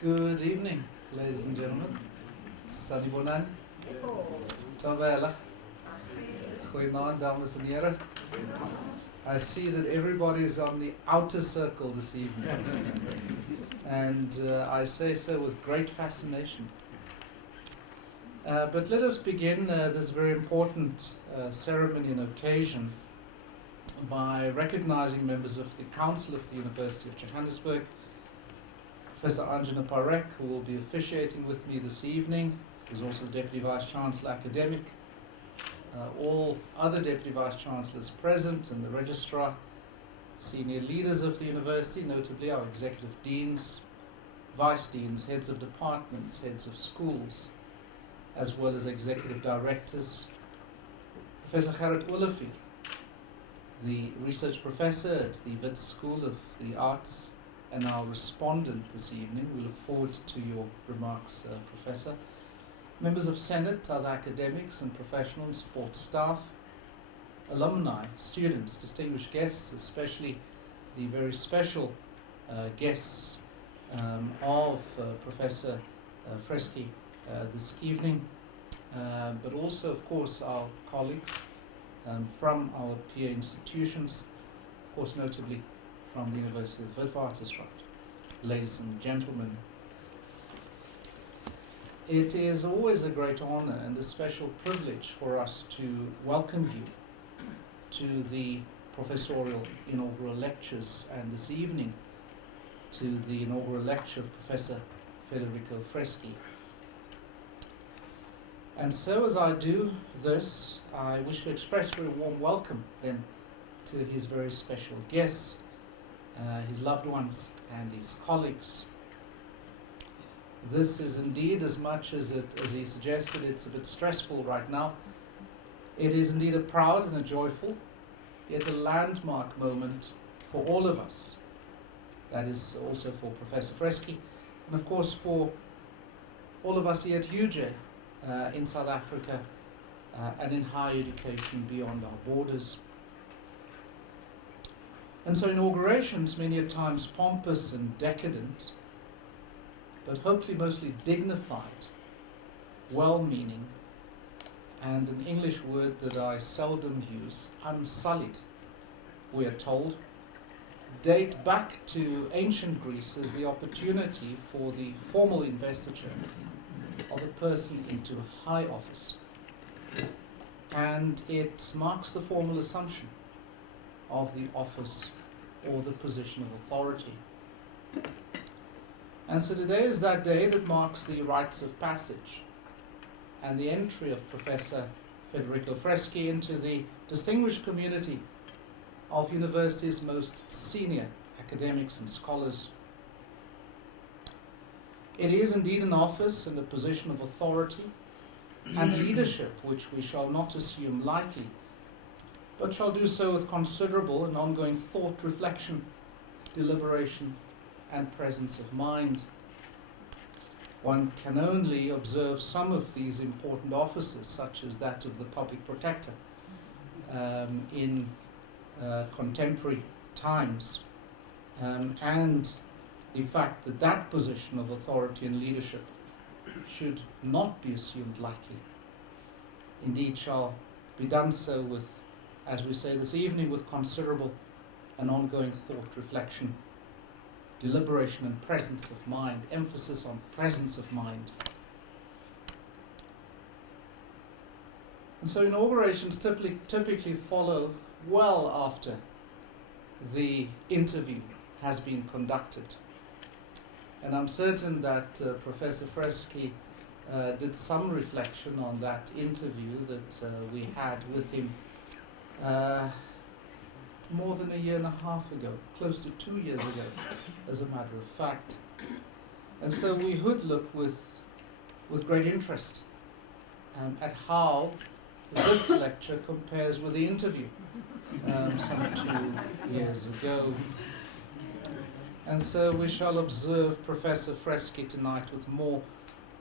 Good evening, ladies and gentlemen. Sanibonani. Tawela. Goeienaand, dames en heren. I see that everybody is on the outer circle this evening. And I say so with great fascination. But let us begin this very important ceremony and occasion by recognizing members of the Council of the University of Johannesburg, Professor Anjana Parek, who will be officiating with me this evening, who's also Deputy Vice-Chancellor Academic, all other Deputy Vice-Chancellors present, and the Registrar, senior leaders of the University, notably our Executive Deans, Vice-Deans, Heads of Departments, Heads of Schools, as well as Executive Directors, Professor Gerrit Olivier, the Research Professor at the Wits School of the Arts, and our respondent this evening. We look forward to your remarks, Professor. Members of Senate, other academics and professional and support staff, alumni, students, distinguished guests, especially the very special guests of Professor Freschi this evening, but also, of course, our colleagues from our peer institutions, of course, notably from the University of Witwatersrand. Ladies and gentlemen, it is always a great honor and a special privilege for us to welcome you to the Professorial Inaugural Lectures, and this evening to the inaugural lecture of Professor Federico Freschi. And so as I do this, I wish to express a very warm welcome then to his very special guests, his loved ones and his colleagues. This is indeed, as much as he suggested, it's a bit stressful right now. It is indeed a proud and a joyful, yet a landmark moment for all of us. That is also for Professor Freschi, and of course for all of us here at UJ in South Africa and in higher education beyond our borders. And so inaugurations, many a times pompous and decadent, but hopefully mostly dignified, well-meaning, and an English word that I seldom use, unsullied, we are told, date back to ancient Greece as the opportunity for the formal investiture of a person into high office. And it marks the formal assumption of the office or the position of authority. And so today is that day that marks the rites of passage and the entry of Professor Federico Freschi into the distinguished community of university's most senior academics and scholars. It is indeed an office and a position of authority and leadership which we shall not assume lightly, but shall do so with considerable and ongoing thought, reflection, deliberation, and presence of mind. One can only observe some of these important offices, such as that of the Public Protector, in contemporary times, and the fact that that position of authority and leadership should not be assumed lightly. Indeed, shall be done so with, as we say this evening, with considerable and ongoing thought, reflection, deliberation, and presence of mind, emphasis on presence of mind. And so inaugurations typically follow well after the interview has been conducted. And I'm certain that Professor Freschi did some reflection on that interview that we had with him more than a year and a half ago, close to 2 years ago, as a matter of fact. And so we would look with great interest at how this lecture compares with the interview some 2 years ago. And so we shall observe Professor Freschi tonight with more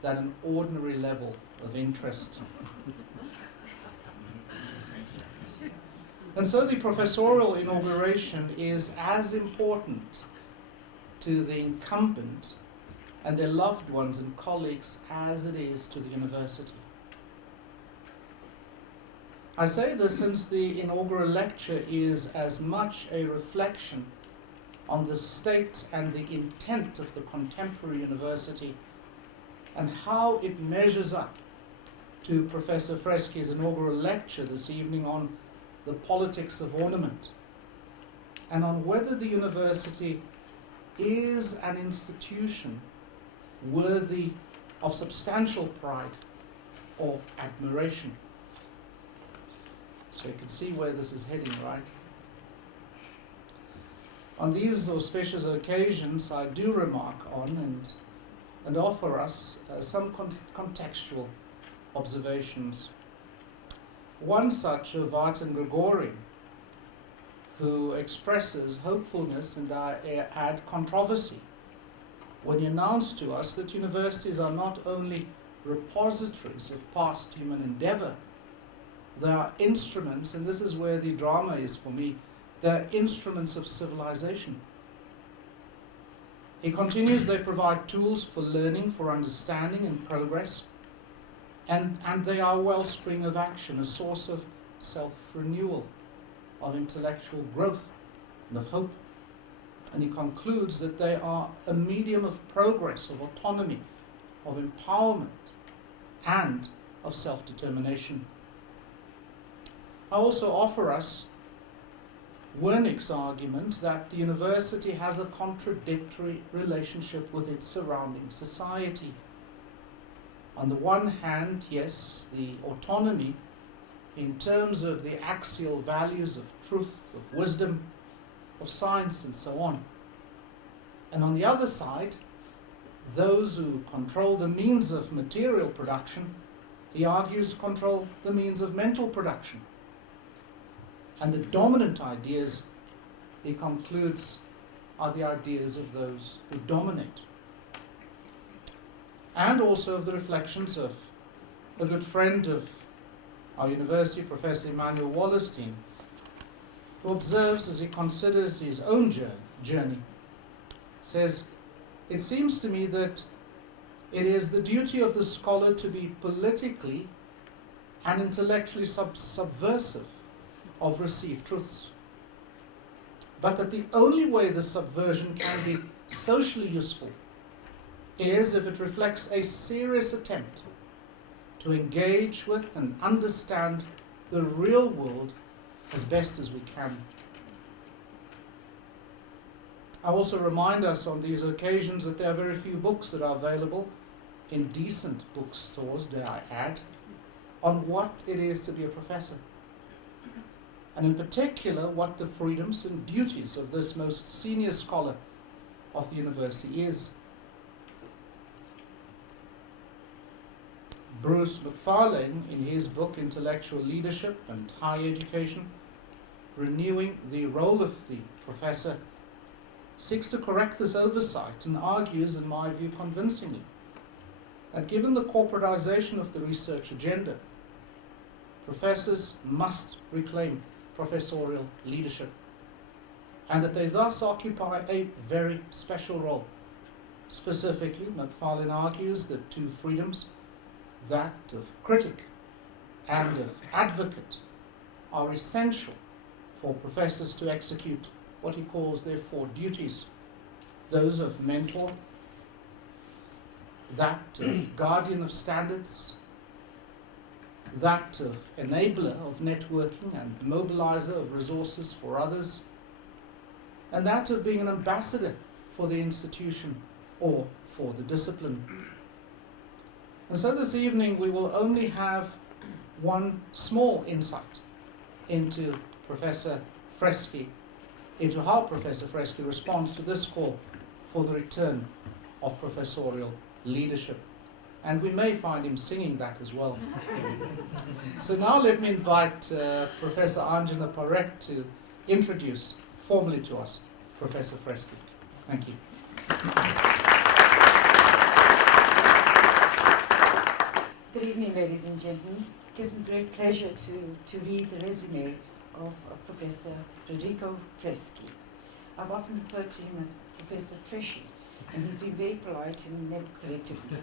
than an ordinary level of interest. And so the professorial inauguration is as important to the incumbent and their loved ones and colleagues as it is to the university. I say this since the inaugural lecture is as much a reflection on the state and the intent of the contemporary university and how it measures up to Professor Freschi's inaugural lecture this evening on the politics of ornament, and on whether the university is an institution worthy of substantial pride or admiration. So you can see where this is heading, right? On these auspicious occasions, I do remark on and offer us some contextual observations. One such of Martin Gregori, who expresses hopefulness and I add controversy when he announced to us that universities are not only repositories of past human endeavor, they are instruments, and this is where the drama is for me, they're instruments of civilization. He continues, they provide tools for learning, for understanding and progress, and they are a wellspring of action, a source of self-renewal, of intellectual growth and of hope. And he concludes that they are a medium of progress, of autonomy, of empowerment, and of self-determination. I also offer us Wernick's argument that the university has a contradictory relationship with its surrounding society. On the one hand, yes, the autonomy in terms of the axial values of truth, of wisdom, of science, and so on. And on the other side, those who control the means of material production, he argues, control the means of mental production. And the dominant ideas, he concludes, are the ideas of those who dominate. And also of the reflections of a good friend of our university, Professor Emmanuel Wallerstein, who observes as he considers his own journey, says, "It seems to me that it is the duty of the scholar to be politically and intellectually subversive of received truths, but that the only way the subversion can be socially useful is if it reflects a serious attempt to engage with and understand the real world as best as we can." I also remind us on these occasions that there are very few books that are available in decent bookstores, dare I add, on what it is to be a professor, and in particular what the freedoms and duties of this most senior scholar of the university is. Bruce McFarlane, in his book Intellectual Leadership and Higher Education, Renewing the Role of the Professor, seeks to correct this oversight and argues, in my view convincingly, that given the corporatization of the research agenda, professors must reclaim professorial leadership, and that they thus occupy a very special role. Specifically, McFarlane argues that two freedoms, that of critic and of advocate, are essential for professors to execute what he calls their four duties: those of mentor, that of guardian of standards, that of enabler of networking and mobilizer of resources for others, and that of being an ambassador for the institution or for the discipline. And so this evening we will only have one small insight into Professor Freschi, into how Professor Freschi responds to this call for the return of professorial leadership. And we may find him singing that as well. So now let me invite Professor Anjana Parekh to introduce formally to us Professor Freschi. Thank you. Good evening, ladies and gentlemen. It gives me great pleasure to read the resume of Professor Federico Freschi. I've often referred to him as Professor Freschi and he's been very polite and never corrected me.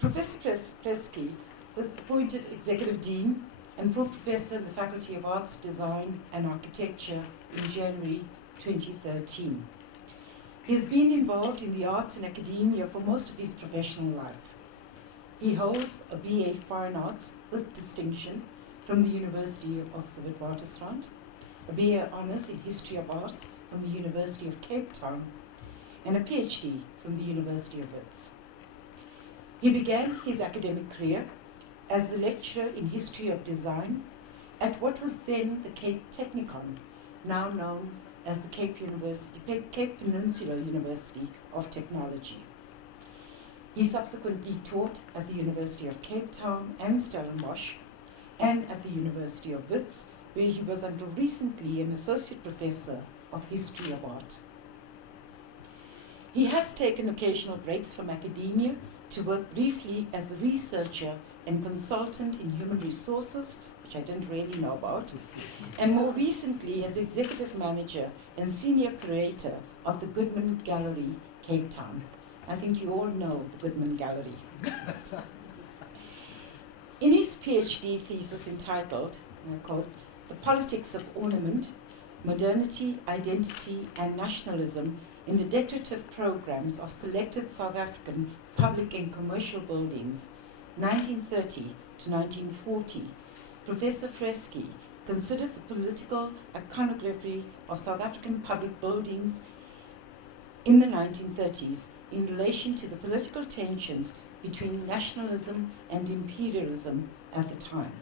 Professor Freschi was appointed Executive Dean and full professor in the Faculty of Arts, Design and Architecture in January 2013. He has been involved in the arts and academia for most of his professional life. He holds a BA Fine Arts with distinction from the University of the Witwatersrand, a BA Honours in History of Arts from the University of Cape Town, and a PhD from the University of Wits. He began his academic career as a lecturer in History of Design at what was then the Cape Technikon, now known as the Cape Peninsula University of Technology. He subsequently taught at the University of Cape Town and Stellenbosch, and at the University of Wits, where he was until recently an associate professor of history of art. He has taken occasional breaks from academia to work briefly as a researcher and consultant in human resources, which I didn't really know about, and more recently as executive manager and senior curator of the Goodman Gallery, Cape Town. I think you all know the Goodman Gallery. In his PhD thesis entitled, and I quote, "The Politics of Ornament, Modernity, Identity and Nationalism in the Decorative Programs of Selected South African Public and Commercial Buildings, 1930 to 1940, Professor Freschi considered the political iconography of South African public buildings in the 1930s in relation to the political tensions between nationalism and imperialism at the time.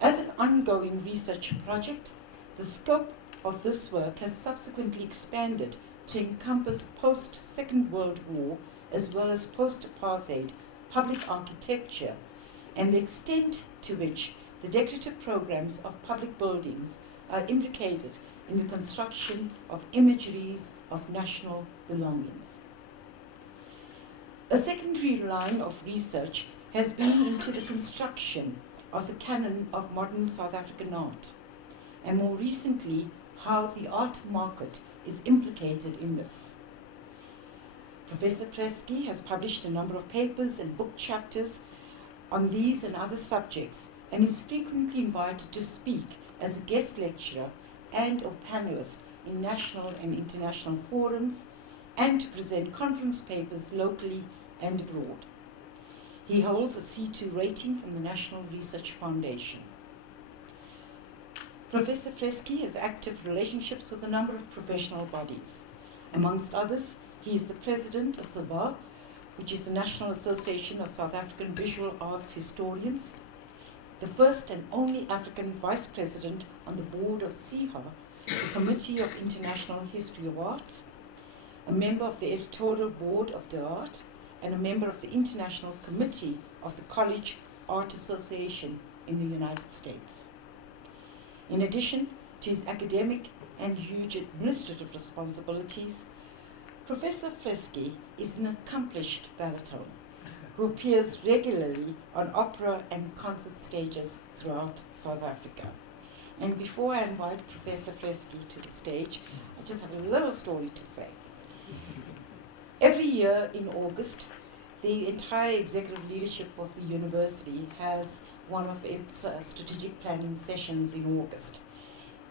As an ongoing research project, the scope of this work has subsequently expanded to encompass post-Second World War as well as post-apartheid public architecture and the extent to which the decorative programs of public buildings are implicated in the construction of imageries of national belongings. A secondary line of research has been into the construction of the canon of modern South African art, and more recently, how the art market is implicated in this. Professor Freschi has published a number of papers and book chapters on these and other subjects, and is frequently invited to speak as a guest lecturer and or panelist in national and international forums, and to present conference papers locally and abroad. He holds a C2 rating from the National Research Foundation. Professor Freschi has active relationships with a number of professional bodies. Amongst others, he is the president of SAVA, which is the National Association of South African Visual Arts Historians, the first and only African vice president on the board of CIHA, the Committee of International History of Arts, a member of the editorial board of De Art, and a member of the International Committee of the College Art Association in the United States. In addition to his academic and huge administrative responsibilities, Professor Freschi is an accomplished baritone who appears regularly on opera and concert stages throughout South Africa. And before I invite Professor Freschi to the stage, I just have a little story to say. Every year in August, the entire executive leadership of the university has one of its strategic planning sessions in August.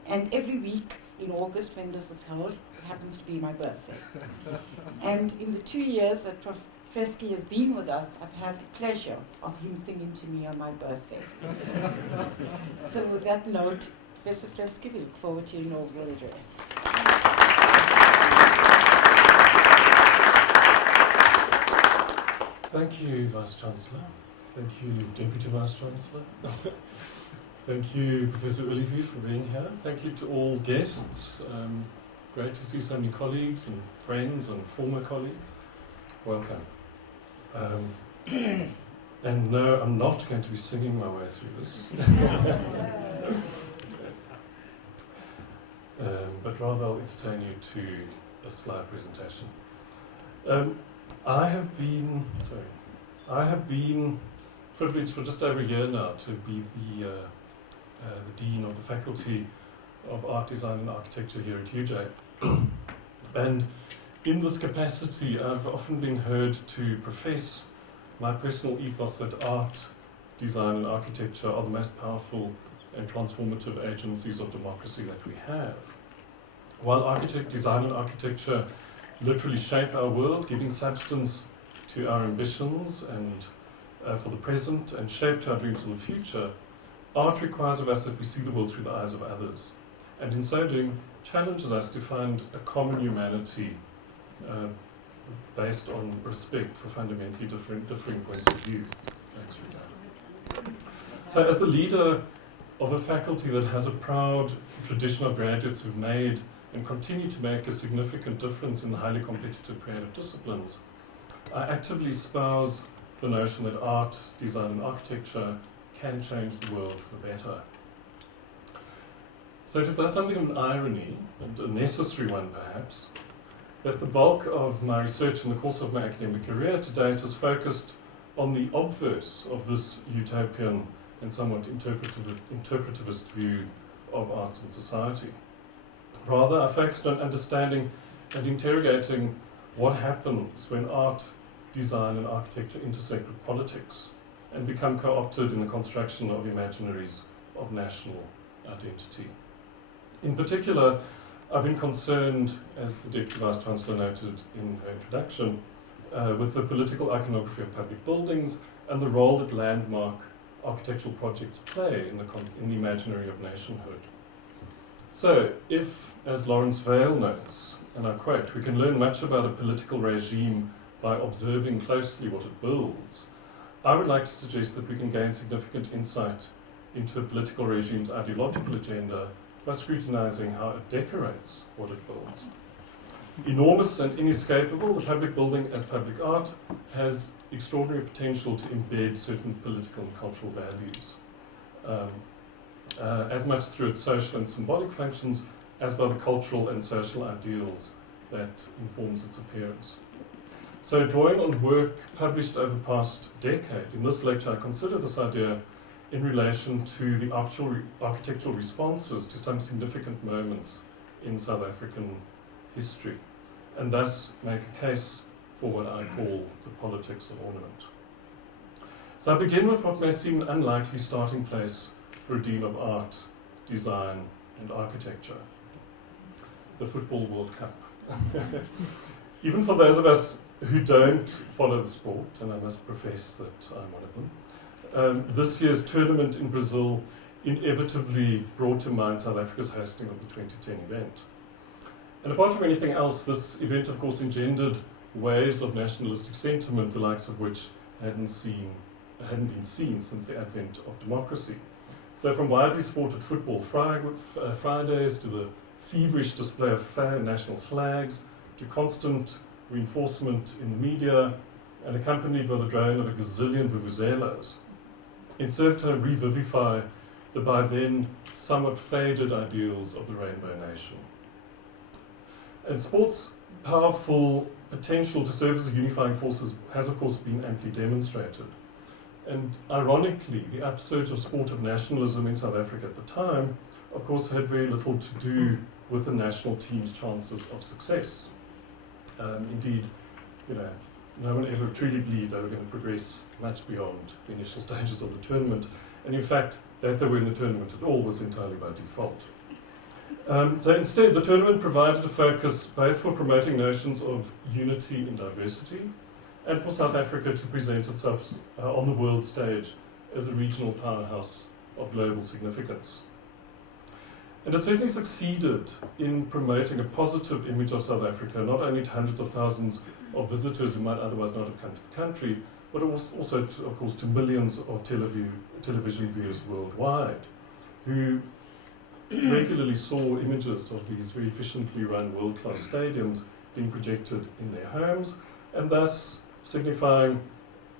And every week in August when this is held, it happens to be my birthday. And in the 2 years that Prof Freschi has been with us, I've had the pleasure of him singing to me on my birthday. So with that note, Professor Freschi, we look forward to your inaugural address. Thank you, Vice-Chancellor. Thank you, Deputy Vice-Chancellor. Thank you, Professor Olivier, for being here. Thank you to all guests. Great to see so many colleagues and friends and former colleagues. Welcome. And no, I'm not going to be singing my way through this. But rather I'll entertain you to a slide presentation. I have been privileged for just over a year now to be the Dean of the Faculty of Art, Design and Architecture here at UJ. And in this capacity, I've often been heard to profess my personal ethos that art, design and architecture are the most powerful and transformative agencies of democracy that we have. While design and architecture literally shape our world, giving substance to our ambitions and for the present and shape to our dreams for the future, art requires of us that we see the world through the eyes of others, and in so doing challenges us to find a common humanity based on respect for fundamentally differing points of view. So as the leader of a faculty that has a proud tradition of graduates who've made and continue to make a significant difference in the highly competitive creative disciplines, I actively espouse the notion that art, design and architecture can change the world for the better. So it is thus something of an irony, and a necessary one perhaps, that the bulk of my research in the course of my academic career to date has focused on the obverse of this utopian and somewhat interpretivist view of arts and society. Rather, I focused on understanding and interrogating what happens when art, design and architecture intersect with politics and become co-opted in the construction of imaginaries of national identity. In particular, I've been concerned, as the Deputy Vice-Chancellor noted in her introduction, with the political iconography of public buildings and the role that landmark architectural projects play in the imaginary of nationhood. So, if, as Lawrence Vail notes, and I quote, we can learn much about a political regime by observing closely what it builds, I would like to suggest that we can gain significant insight into a political regime's ideological agenda by scrutinizing how it decorates what it builds. Enormous and inescapable, the public building as public art has extraordinary potential to embed certain political and cultural values, as much through its social and symbolic functions as by the cultural and social ideals that informs its appearance. So, drawing on work published over the past decade, in this lecture I consider this idea in relation to the architectural responses to some significant moments in South African history, and thus make a case for what I call the politics of ornament. So I begin with what may seem an unlikely starting place for a Dean of Art, Design and Architecture: the Football World Cup. Even for those of us who don't follow the sport, and I must profess that I'm one of them, this year's tournament in Brazil inevitably brought to mind South Africa's hosting of the 2010 event. And apart from anything else, this event of course engendered waves of nationalistic sentiment, the likes of which hadn't been seen since the advent of democracy. So from widely supported football Fridays to the feverish display of national flags to constant reinforcement in the media and accompanied by the drone of a gazillion vuvuzelas, it served to revivify the by then somewhat faded ideals of the Rainbow Nation. And sport's powerful potential to serve as a unifying force has of course been amply demonstrated. And ironically, the upsurge of sportive nationalism in South Africa at the time, of course, had very little to do with the national team's chances of success. Indeed, no one ever truly believed they were going to progress much beyond the initial stages of the tournament, and in fact, that they were in the tournament at all was entirely by default. So instead, the tournament provided a focus both for promoting notions of unity in diversity and for South Africa to present itself on the world stage as a regional powerhouse of global significance. And it certainly succeeded in promoting a positive image of South Africa, not only to hundreds of thousands of visitors who might otherwise not have come to the country, but also, of course, to millions of television viewers worldwide, who regularly saw images of these very efficiently run world-class stadiums being projected in their homes, and thus signifying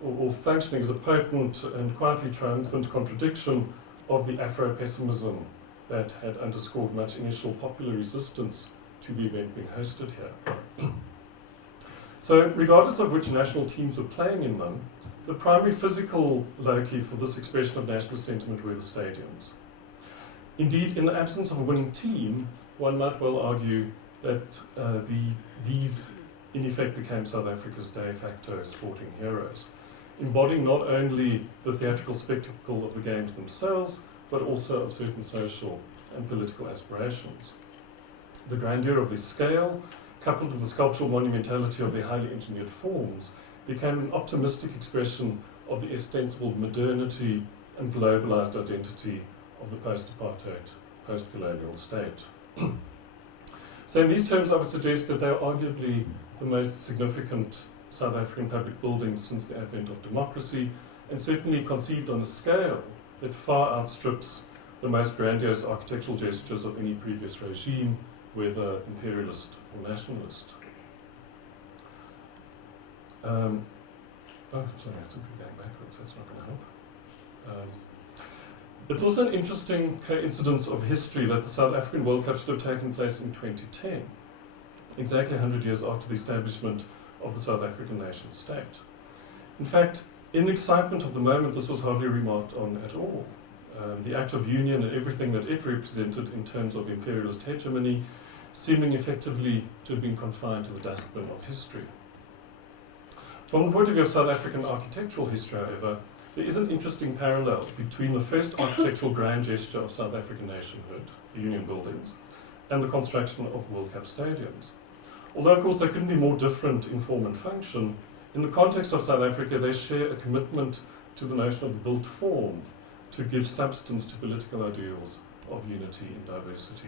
or functioning as a potent and quietly triumphant contradiction of the Afro-pessimism that had underscored much initial popular resistance to the event being hosted here. So, regardless of which national teams were playing in them, the primary physical locus for this expression of national sentiment were the stadiums. Indeed, in the absence of a winning team, one might well argue that these in effect became South Africa's de facto sporting heroes, embodying not only the theatrical spectacle of the games themselves, but also of certain social and political aspirations. The grandeur of their scale, coupled with the sculptural monumentality of their highly engineered forms, became an optimistic expression of the ostensible modernity and globalized identity of the post-apartheid, post-colonial state. So in these terms, I would suggest that they are arguably the most significant South African public buildings since the advent of democracy, and certainly conceived on a scale that far outstrips the most grandiose architectural gestures of any previous regime, whether imperialist or nationalist. Oh, sorry, I think we're going backwards, that's not going to help. It's also an interesting coincidence of history that the South African World Cup should have taken place in 2010, exactly 100 years after the establishment of the South African nation state. In fact, in the excitement of the moment, this was hardly remarked on at all. The Act of Union and everything that it represented in terms of imperialist hegemony seeming effectively to have been confined to the dustbin of history. From the point of view of South African architectural history, however, there is an interesting parallel between the first architectural grand gesture of South African nationhood, the Union buildings, and the construction of World Cup stadiums. Although, of course, they couldn't be more different in form and function, in the context of South Africa, they share a commitment to the notion of the built form to give substance to political ideals of unity and diversity.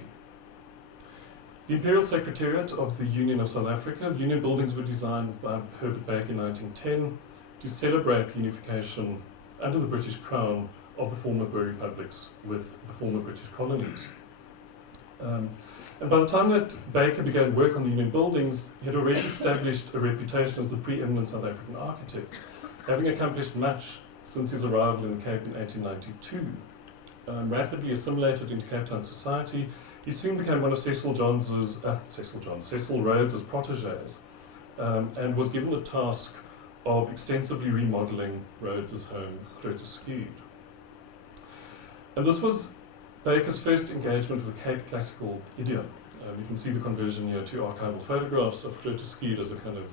The Imperial Secretariat of the Union of South Africa, the Union buildings were designed by Herbert Baker in 1910 to celebrate the unification under the British Crown of the former Boer republics with the former British colonies. And by the time that Baker began work on the Union buildings, he had already established a reputation as the preeminent South African architect, having accomplished much since his arrival in the Cape in 1892. Rapidly assimilated into Cape Town society, he soon became one of Cecil Rhodes's protégés, and was given the task of extensively remodelling Rhodes's home, Groote Schuur. And this was Baker's first engagement with the Cape classical idiom. You can see the conversion here to archival photographs of Groote Schuur as a kind of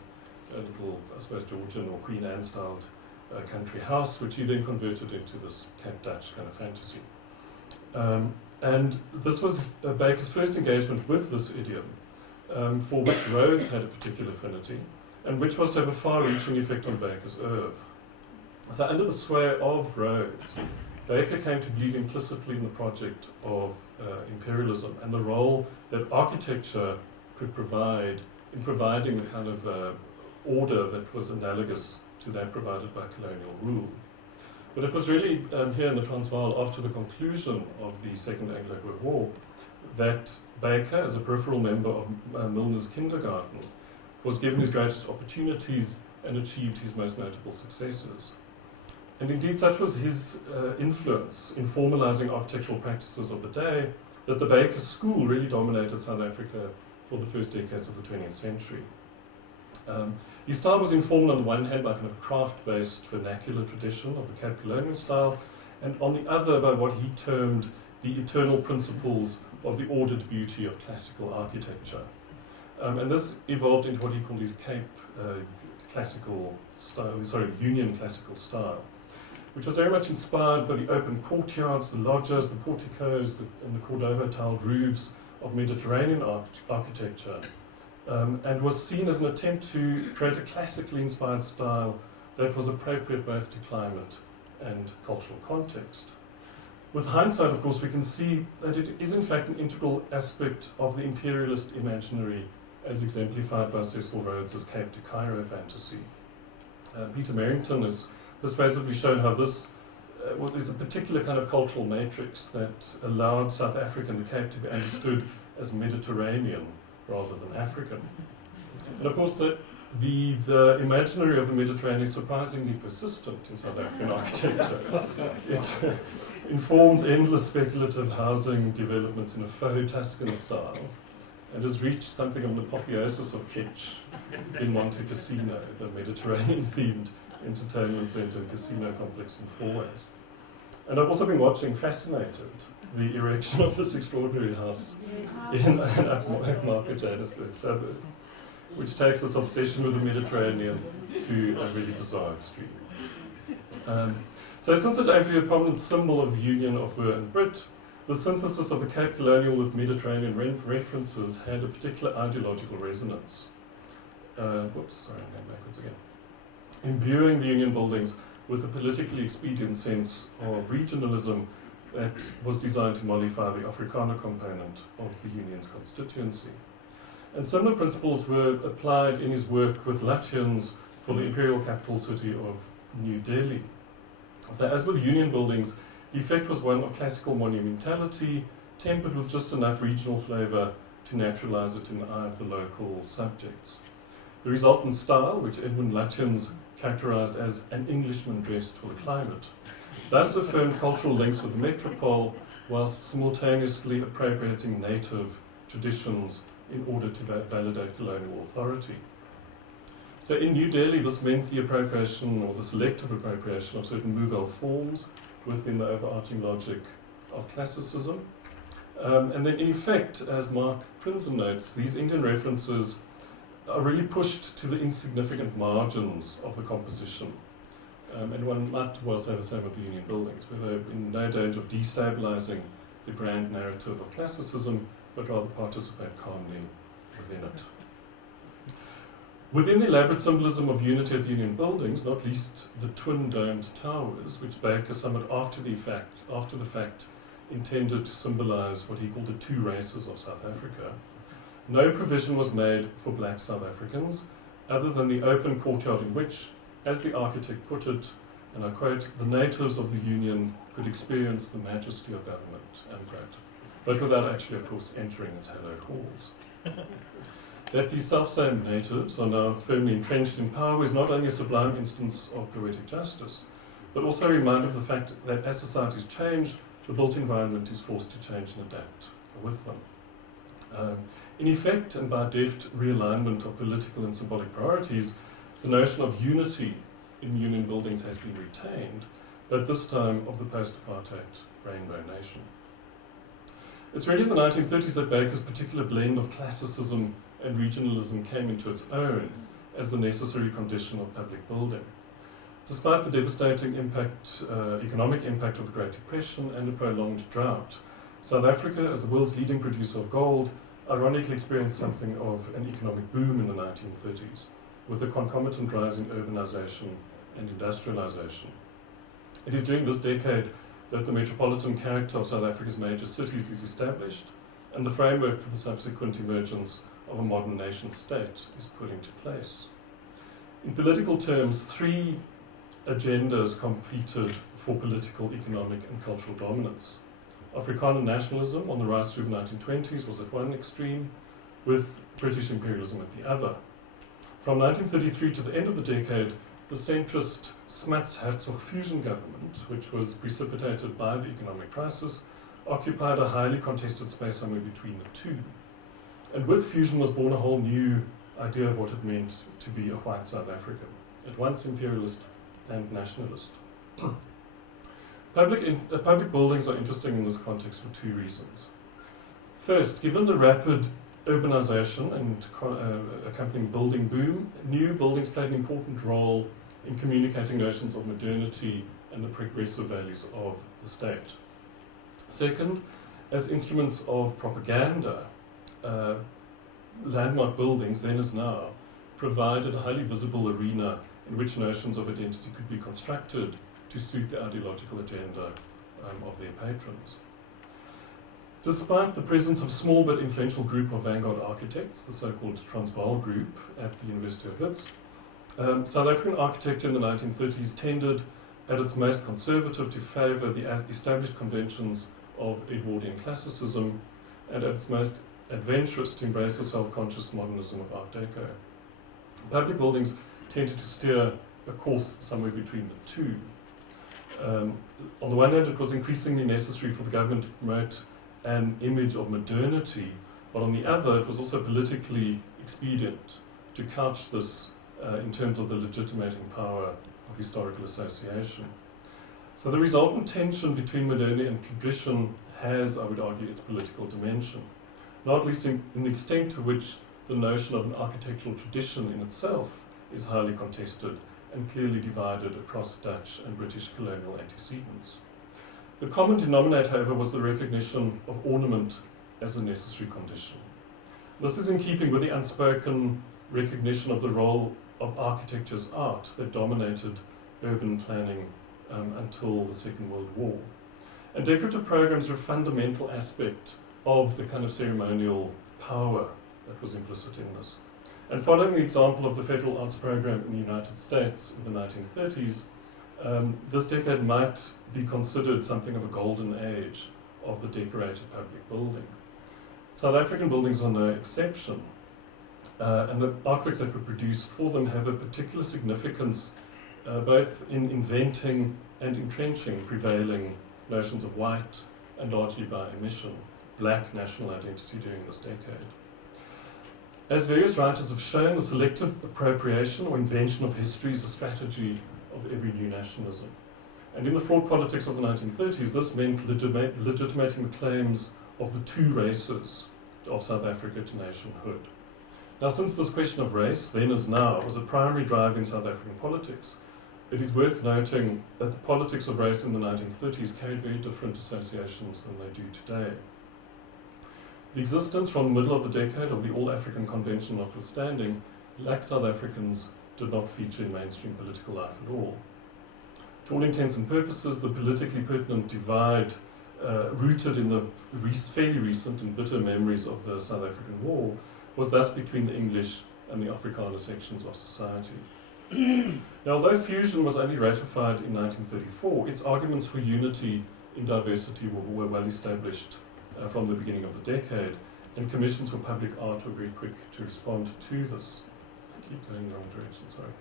a little, I suppose, Georgian or Queen Anne styled country house, which he then converted into this Cape Dutch kind of fantasy. And this was Baker's first engagement with this idiom, for which Rhodes had a particular affinity, and which was to have a far-reaching effect on Baker's oeuvre. So under the sway of Rhodes, Baker came to believe implicitly in the project of imperialism and the role that architecture could provide in providing the kind of order that was analogous to that provided by colonial rule. But it was really here in the Transvaal, after the conclusion of the Second Anglo-Boer War, that Baker, as a peripheral member of Milner's kindergarten, was given his greatest opportunities and achieved his most notable successes. And indeed, such was his influence in formalizing architectural practices of the day that the Baker School really dominated South Africa for the first decades of the 20th century. His style was informed on the one hand by kind of craft-based vernacular tradition of the Cape colonial style, and on the other by what he termed the eternal principles of the ordered beauty of classical architecture. And this evolved into what he called his Cape classical style, Union classical style, which was very much inspired by the open courtyards, the loggias, the porticos, and the Cordova-tiled roofs of Mediterranean architecture, and was seen as an attempt to create a classically inspired style that was appropriate both to climate and cultural context. With hindsight, of course, we can see that it is in fact an integral aspect of the imperialist imaginary as exemplified by Cecil Rhodes's Cape to Cairo fantasy. Peter Merrington has persuasively shown how this is a particular kind of cultural matrix that allowed South Africa and the Cape to be understood as Mediterranean rather than African. And of course, the imaginary of the Mediterranean is surprisingly persistent in South African architecture. It informs endless speculative housing developments in a faux Tuscan style, and has reached something of an apotheosis of kitsch in Monte Cassino, the Mediterranean-themed entertainment centre and casino complex in Fourways. And I've also been watching, fascinated, the erection of this extraordinary house in an upmarket Johannesburg suburb, which takes this obsession with the Mediterranean to a really bizarre extreme. So since it aimed to be a prominent symbol of the union of Boer and Brit, the synthesis of the Cape Colonial with Mediterranean references had a particular ideological resonance. I'm going backwards again. Imbuing the union buildings with a politically expedient sense of regionalism that was designed to mollify the Afrikaner component of the union's constituency. And similar principles were applied in his work with Lutyens for the imperial capital city of New Delhi. So as with union buildings, the effect was one of classical monumentality, tempered with just enough regional flavour to naturalise it in the eye of the local subjects. The resultant style, which Edmund Lutyens characterised as an Englishman dressed for the climate, thus affirmed cultural links with the metropole, whilst simultaneously appropriating native traditions in order to validate colonial authority. So in New Delhi, this meant the appropriation or the selective appropriation of certain Mughal forms within the overarching logic of classicism. And then in effect, as Mark Prinzham notes, these Indian references are really pushed to the insignificant margins of the composition. And one might well say the same of the union buildings, where they're in no danger of destabilizing the grand narrative of classicism, but rather participate calmly within it. Within the elaborate symbolism of unity at the union buildings, not least the twin-domed towers, which Baker somewhat after the fact intended to symbolize what he called the two races of South Africa, no provision was made for black South Africans, other than the open courtyard in which, as the architect put it, and I quote, the natives of the union could experience the majesty of government, unquote, but without actually, of course, entering its hallowed halls. That these self-same natives are now firmly entrenched in power is not only a sublime instance of poetic justice, but also a reminder of the fact that as societies change, the built environment is forced to change and adapt with them. In effect, and by deft realignment of political and symbolic priorities, the notion of unity in union buildings has been retained, but this time of the post-apartheid rainbow nation. It's really in the 1930s that Baker's particular blend of classicism and regionalism came into its own as the necessary condition of public building. Despite the devastating economic impact of the Great Depression and a prolonged drought, South Africa, as the world's leading producer of gold, ironically experienced something of an economic boom in the 1930s, with a concomitant rise in urbanization and industrialization. It is during this decade that the metropolitan character of South Africa's major cities is established, and the framework for the subsequent emergence of a modern nation-state is put into place. In political terms, three agendas competed for political, economic and cultural dominance. Afrikaner nationalism on the rise through the 1920s was at one extreme, with British imperialism at the other. From 1933 to the end of the decade, the centrist Smuts-Herzog fusion government, which was precipitated by the economic crisis, occupied a highly contested space somewhere between the two. And with fusion was born a whole new idea of what it meant to be a white South African, at once imperialist and nationalist. Public buildings are interesting in this context for two reasons. First, given the rapid urbanization and accompanying building boom, new buildings played an important role in communicating notions of modernity and the progressive values of the state. Second, as instruments of propaganda, landmark buildings, then as now, provided a highly visible arena in which notions of identity could be constructed to suit the ideological agenda of their patrons. Despite the presence of a small but influential group of vanguard architects, the so-called Transvaal group at the University of Wits, South African architecture in the 1930s tended at its most conservative to favour the established conventions of Edwardian classicism, and at its most adventurous to embrace the self-conscious modernism of Art Deco. Public buildings tended to steer a course somewhere between the two. On the one hand, it was increasingly necessary for the government to promote an image of modernity, but on the other, it was also politically expedient to couch this in terms of the legitimating power of historical association. So the resultant tension between modernity and tradition has, I would argue, its political dimension, not least in the extent to which the notion of an architectural tradition in itself is highly contested and clearly divided across Dutch and British colonial antecedents. The common denominator, however, was the recognition of ornament as a necessary condition. This is in keeping with the unspoken recognition of the role of architecture as art that dominated urban planning until the Second World War. And decorative programs are a fundamental aspect of the kind of ceremonial power that was implicit in this. And following the example of the federal arts program in the United States in the 1930s, this decade might be considered something of a golden age of the decorated public building. South African buildings are no exception, and the artworks that were produced for them have a particular significance both in inventing and entrenching prevailing notions of white and, largely by omission, black national identity during this decade. As various writers have shown, the selective appropriation or invention of history is a strategy of every new nationalism. And in the fraud politics of the 1930s, this meant legitimating the claims of the two races of South Africa to nationhood. Now, since this question of race, then as now, was a primary drive in South African politics, it is worth noting that the politics of race in the 1930s carried very different associations than they do today. The existence from the middle of the decade of the All-African Convention notwithstanding, black South Africans did not feature in mainstream political life at all. To all intents and purposes, the politically pertinent divide rooted in the fairly recent and bitter memories of the South African War was thus between the English and the Afrikaner sections of society. Now, although fusion was only ratified in 1934, its arguments for unity in diversity were well established from the beginning of the decade, and commissions for public art were very quick to respond to this. I keep going the wrong direction, sorry.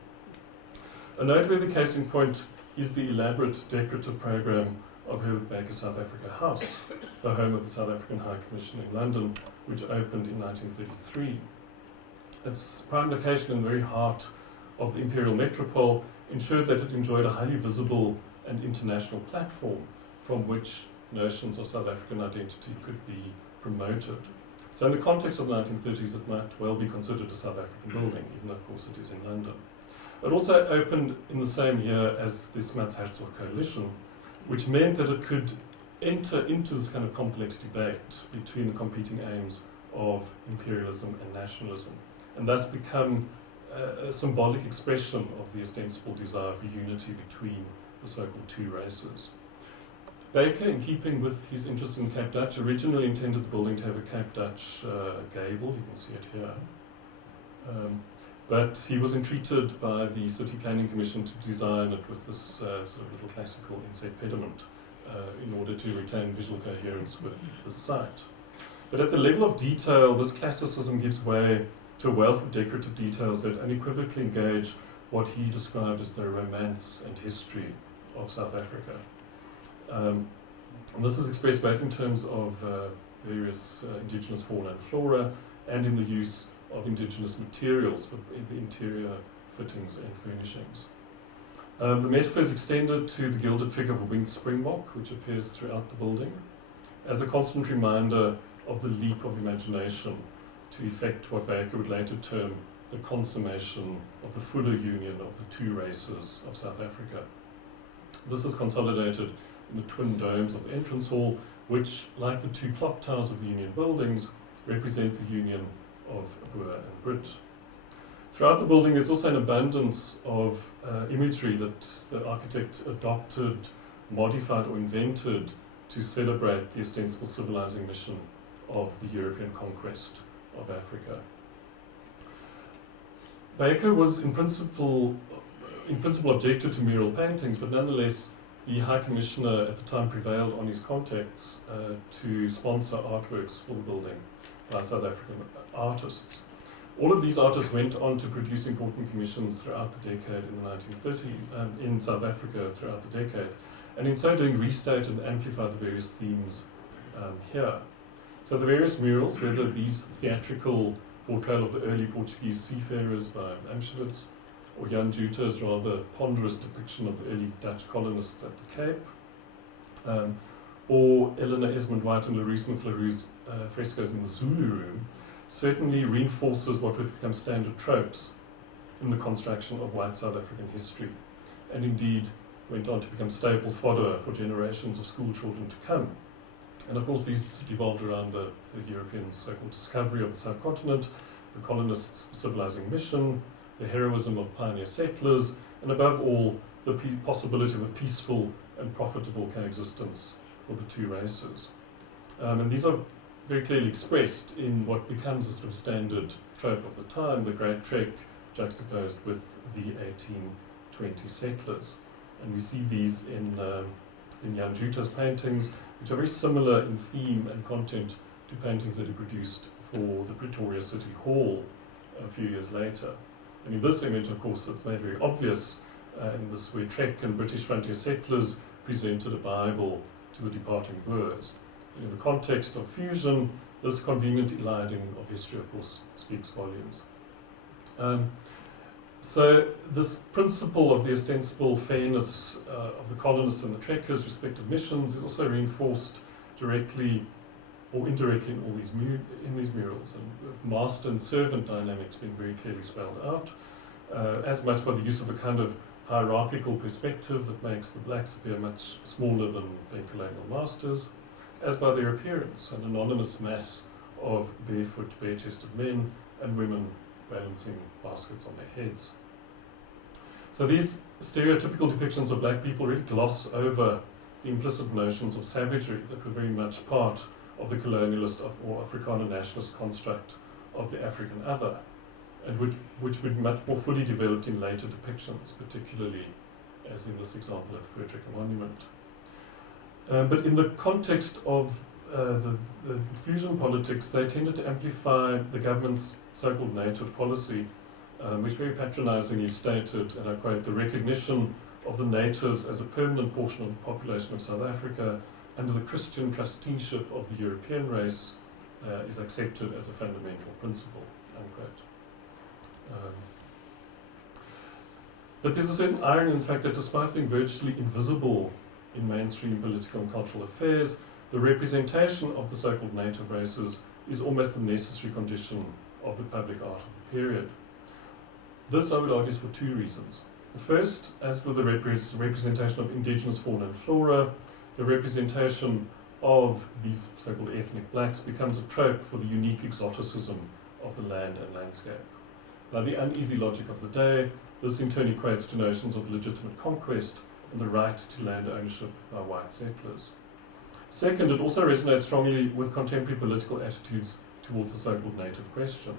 A noteworthy case in point is the elaborate decorative program of Herbert Baker's South Africa House, the home of the South African High Commission in London, which opened in 1933. Its prime location in the very heart of the imperial metropole ensured that it enjoyed a highly visible and international platform from which notions of South African identity could be promoted. So in the context of the 1930s, it might well be considered a South African building, even though of course it is in London. It also opened in the same year as the Smuts-Hertzog coalition, which meant that it could enter into this kind of complex debate between the competing aims of imperialism and nationalism, and thus become a symbolic expression of the ostensible desire for unity between the so-called two races. Baker, in keeping with his interest in Cape Dutch, originally intended the building to have a Cape Dutch gable, you can see it here. But he was entreated by the City Planning Commission to design it with this sort of little classical inset pediment in order to retain visual coherence with the site. But at the level of detail, this classicism gives way to a wealth of decorative details that unequivocally engage what he described as the romance and history of South Africa. And this is expressed both in terms of various indigenous fauna and flora and in the use of indigenous materials for the interior fittings and furnishings. The metaphor is extended to the gilded figure of a winged springbok, which appears throughout the building, as a constant reminder of the leap of imagination to effect what Baker would later term the consummation of the fuller union of the two races of South Africa. This is consolidated in the twin domes of the entrance hall, which, like the two clock towers of the Union buildings, represent the union of Boer and Brit. Throughout the building, there's also an abundance of imagery that the architect adopted, modified, or invented to celebrate the ostensible civilizing mission of the European conquest of Africa. Baker was in principle objected to mural paintings, but nonetheless the High Commissioner at the time prevailed on his contacts to sponsor artworks for the building by South African artists. All of these artists went on to produce important commissions throughout the decade in the 1930s, in South Africa throughout the decade, and in so doing restated and amplified the various themes here. So the various murals, whether these theatrical portrayal of the early Portuguese seafarers by Amschwitz, or Jan Jutter's rather ponderous depiction of the early Dutch colonists at the Cape, or Eleanor Esmond White and Louise Smith Leroux's frescoes in the Zulu Room, certainly reinforces what would become standard tropes in the construction of white South African history, and indeed went on to become staple fodder for generations of school children to come. And of course these devolved around the European so-called discovery of the subcontinent, the colonists' civilizing mission, the heroism of pioneer settlers, and above all, the possibility of a peaceful and profitable coexistence for the two races. And these are very clearly expressed in what becomes a sort of standard trope of the time, the Great Trek juxtaposed with the 1820 settlers. And we see these in Jan Jutter's paintings, which are very similar in theme and content to paintings that he produced for the Pretoria City Hall a few years later. And in this image, of course, it's made very obvious in this where Trek and British frontier settlers presented a Bible to the departing Boers. And in the context of fusion, this convenient eliding of history, of course, speaks volumes. So this principle of the ostensible fairness of the colonists and the trekkers' respective missions is also reinforced directly or indirectly in all these murals, and with master and servant dynamics being very clearly spelled out, as much by the use of a kind of hierarchical perspective that makes the blacks appear much smaller than their colonial masters, as by their appearance, an anonymous mass of barefoot, bare-chested men and women balancing baskets on their heads. So these stereotypical depictions of black people really gloss over the implicit notions of savagery that were very much part of the colonialist or Afrikaner nationalist construct of the African other, and which would be much more fully developed in later depictions, particularly as in this example at Frederick Monument. But in the context of the fusion politics, they tended to amplify the government's so-called native policy, which very patronizingly stated, and I quote, "the recognition of the natives as a permanent portion of the population of South Africa under the Christian trusteeship of the European race is accepted as a fundamental principle," unquote. But there's a certain irony in the fact that despite being virtually invisible in mainstream political and cultural affairs, the representation of the so-called native races is almost a necessary condition of the public art of the period. This, I would argue, is for two reasons. First, as with the representation of indigenous fauna and flora, the representation of these so-called ethnic blacks becomes a trope for the unique exoticism of the land and landscape. By the uneasy logic of the day, this in turn equates to notions of legitimate conquest and the right to land ownership by white settlers. Second, it also resonates strongly with contemporary political attitudes towards the so-called native question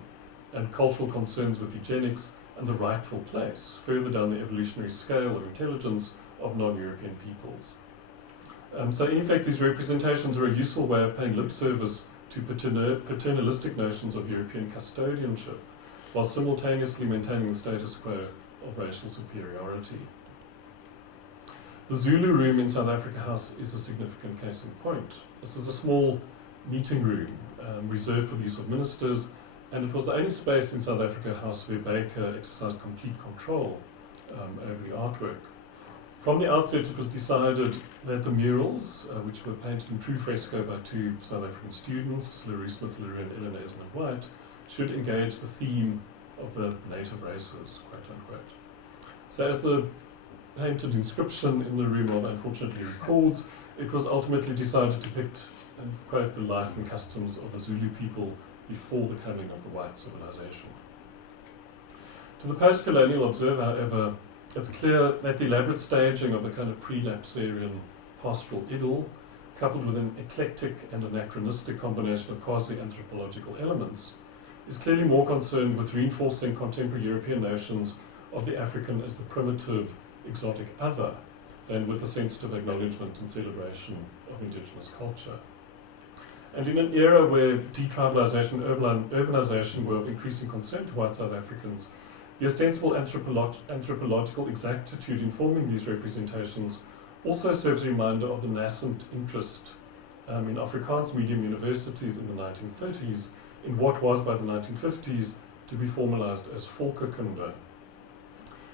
and cultural concerns with eugenics and the rightful place further down the evolutionary scale of intelligence of non-European peoples. So in effect, these representations are a useful way of paying lip service to paternalistic notions of European custodianship, while simultaneously maintaining the status quo of racial superiority. The Zulu Room in South Africa House is a significant case in point. This is a small meeting room reserved for the use of ministers, and it was the only space in South Africa House where Baker exercised complete control over the artwork. From the outset, it was decided that the murals, which were painted in true fresco by two South African students, Louise Smith Leroux and Eleanor Esmond White, should engage the theme of the native races, quote unquote. So as the painted inscription in the room rather unfortunately records, it was ultimately decided to depict and quote the life and customs of the Zulu people before the coming of the white civilization. To the post-colonial observer, however, it's clear that the elaborate staging of a kind of pre-lapsarian pastoral idyll, coupled with an eclectic and anachronistic combination of quasi-anthropological elements, is clearly more concerned with reinforcing contemporary European notions of the African as the primitive, exotic other, than with a sensitive acknowledgement and celebration of indigenous culture. And in an era where detribalization and urbanization were of increasing concern to white South Africans, the ostensible anthropological exactitude informing these representations also serves a reminder of the nascent interest in Afrikaans medium universities in the 1930s in what was by the 1950s to be formalized as volkekunde.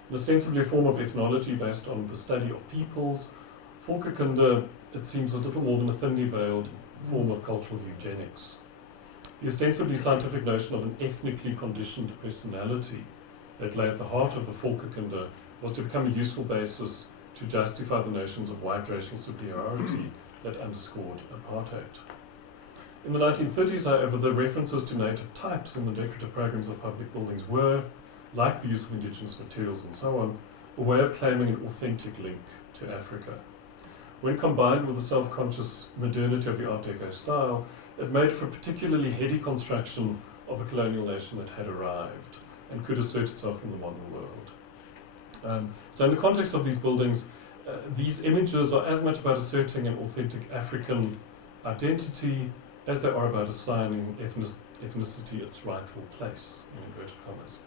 and ostensibly a form of ethnology based on the study of peoples, Volkskunde, it seems, a little more than a thinly veiled form of cultural eugenics. The ostensibly scientific notion of an ethnically conditioned personality that lay at the heart of the Volkskunde was to become a useful basis to justify the notions of white racial superiority that underscored apartheid. In the 1930s, however, the references to native types in the decorative programs of public buildings were, like the use of indigenous materials and so on, a way of claiming an authentic link to Africa. When combined with the self-conscious modernity of the Art Deco style, it made for a particularly heady construction of a colonial nation that had arrived and could assert itself in the modern world. So in the context of these buildings, these images are as much about asserting an authentic African identity as they are about assigning ethnicity its rightful place, in inverted commas.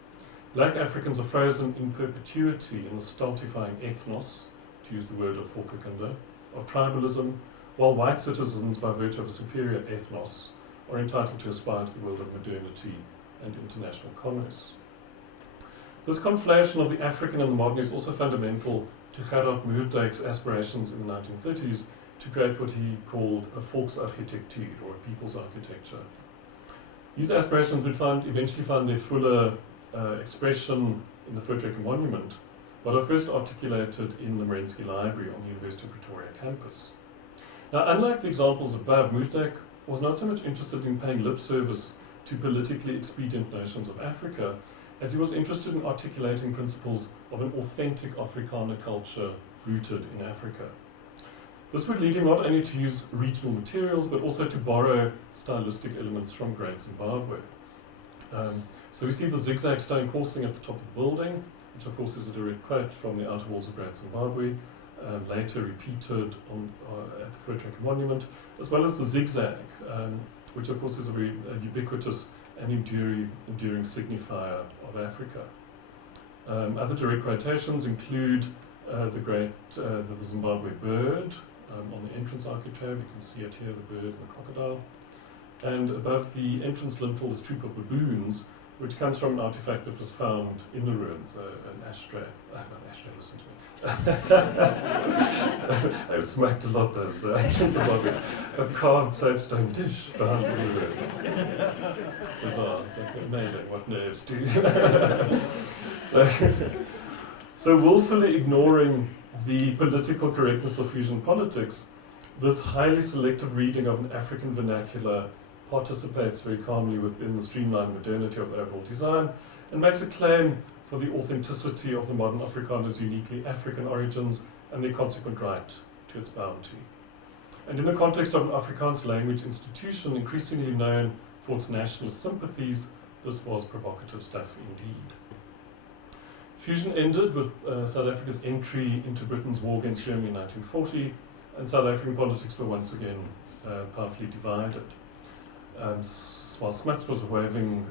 Black Africans are frozen in perpetuity in the stultifying ethnos, to use the word of Volkskunde, of tribalism, while white citizens, by virtue of a superior ethnos, are entitled to aspire to the world of modernity and international commerce. This conflation of the African and the modern is also fundamental to Gerard Moerdijk's aspirations in the 1930s to create what he called a Volksarchitectuur, or a people's architecture. These aspirations would eventually find their fuller expression in the Federico Monument, but are first articulated in the Merensky Library on the University of Pretoria campus. Now, unlike the examples above, Moerdijk was not so much interested in paying lip service to politically expedient notions of Africa, as he was interested in articulating principles of an authentic Afrikaner culture rooted in Africa. This would lead him not only to use regional materials, but also to borrow stylistic elements from Great Zimbabwe. So we see the zigzag stone coursing at the top of the building, which of course is a direct quote from the outer walls of Great Zimbabwe, later repeated at the Frederick Monument, as well as the zigzag, which of course is a very ubiquitous and enduring signifier of Africa. Other direct quotations include the Zimbabwe bird on the entrance architrave. You can see it here, the bird and the crocodile. And above the entrance lintel is a troop of baboons, which comes from an artifact that was found in the ruins, an ashtray. Not an ashtray, listen to me. I've smoked a lot those ancient Zimbabweans. A carved soapstone dish found in the ruins. Bizarre. It's like amazing what nerves do. So willfully ignoring the political correctness of fusion politics, this highly selective reading of an African vernacular participates very calmly within the streamlined modernity of the overall design and makes a claim for the authenticity of the modern Afrikaner's uniquely African origins and their consequent right to its bounty. And in the context of an Afrikaans language institution increasingly known for its nationalist sympathies, this was provocative stuff indeed. Fusion ended with South Africa's entry into Britain's war against Germany in 1940, and South African politics were once again powerfully divided. While Smuts was waging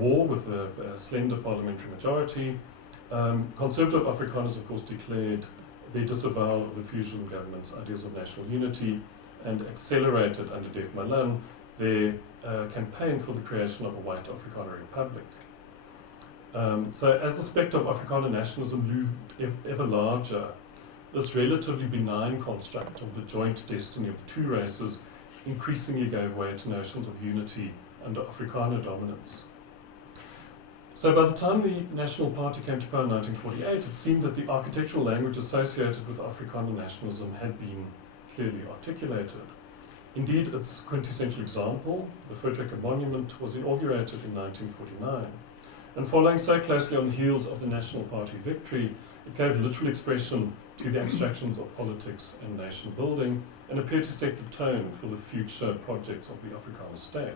war with a slender parliamentary majority, conservative Afrikaners, of course, declared their disavowal of the fusion government's ideals of national unity and accelerated under Def Malan their campaign for the creation of a white Afrikaner republic. So as the spectre of Afrikaner nationalism loomed ever larger, this relatively benign construct of the joint destiny of the two races increasingly gave way to notions of unity under Afrikaner dominance. So by the time the National Party came to power in 1948, it seemed that the architectural language associated with Afrikaner nationalism had been clearly articulated. Indeed, its quintessential example, the Frederick Monument, was inaugurated in 1949. And following so closely on the heels of the National Party victory, it gave literal expression to the abstractions of politics and nation building, and appeared to set the tone for the future projects of the Afrikaner state.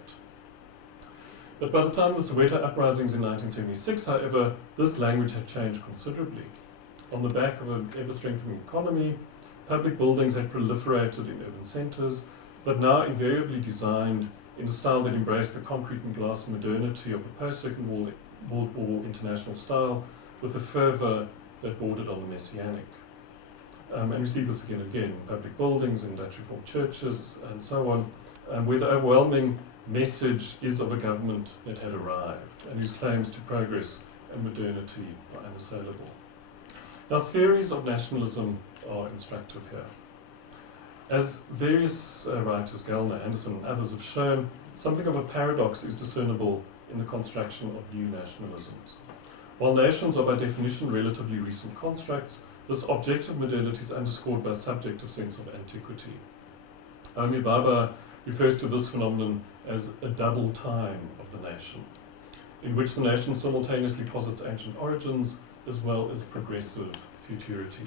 But by the time of the Soweto uprisings in 1976, however, this language had changed considerably. On the back of an ever-strengthening economy, public buildings had proliferated in urban centres, but now invariably designed in a style that embraced the concrete and glass modernity of the post-Second World War international style, with a fervour that bordered on the messianic. And we see this again and again in public buildings, in Dutch Reformed churches, and so on, where the overwhelming message is of a government that had arrived and whose claims to progress and modernity are unassailable. Now, theories of nationalism are instructive here. As various writers, Gellner, Anderson, and others have shown, something of a paradox is discernible in the construction of new nationalisms. While nations are by definition relatively recent constructs, this objective modernity is underscored by a subjective sense of antiquity. Omi Baba refers to this phenomenon as a double time of the nation, in which the nation simultaneously posits ancient origins as well as progressive futurity.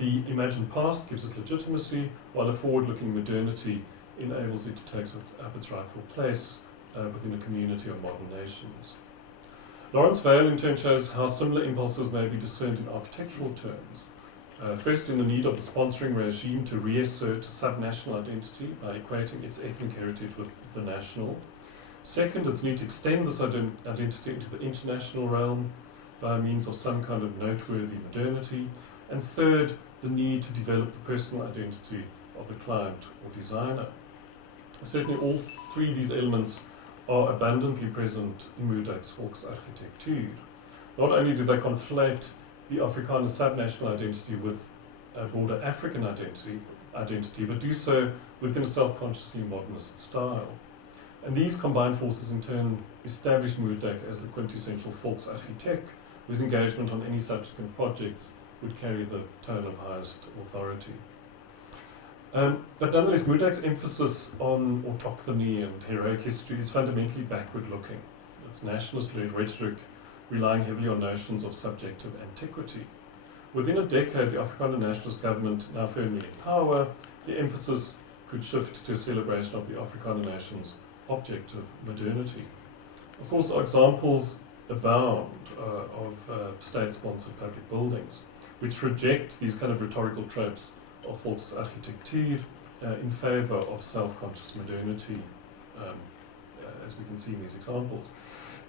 The imagined past gives it legitimacy, while a forward-looking modernity enables it to take up its rightful place within a community of modern nations. Lawrence Vale in turn shows how similar impulses may be discerned in architectural terms. First, in the need of the sponsoring regime to reassert subnational identity by equating its ethnic heritage with the national. Second, its need to extend this identity into the international realm by means of some kind of noteworthy modernity. And third, the need to develop the personal identity of the client or designer. Certainly all three of these elements are abundantly present in Moerdyk's volksarchitectuur. Not only do they conflate the Afrikaner subnational identity with a broader African identity, but do so within a self-consciously modernist style. And these combined forces in turn establish Moerdyk as the quintessential volksarchitect, whose engagement on any subsequent projects would carry the tone of highest authority. But nonetheless, Moerdyk's emphasis on autochthony and heroic history is fundamentally backward-looking. It's nationalist-led rhetoric relying heavily on notions of subjective antiquity. Within a decade, the Afrikaner nationalist government, now firmly in power, the emphasis could shift to a celebration of the Afrikaner nation's objective modernity. Of course, examples abound of state-sponsored public buildings, which reject these kind of rhetorical tropes of volksarchitectuur in favour of self-conscious modernity, as we can see in these examples.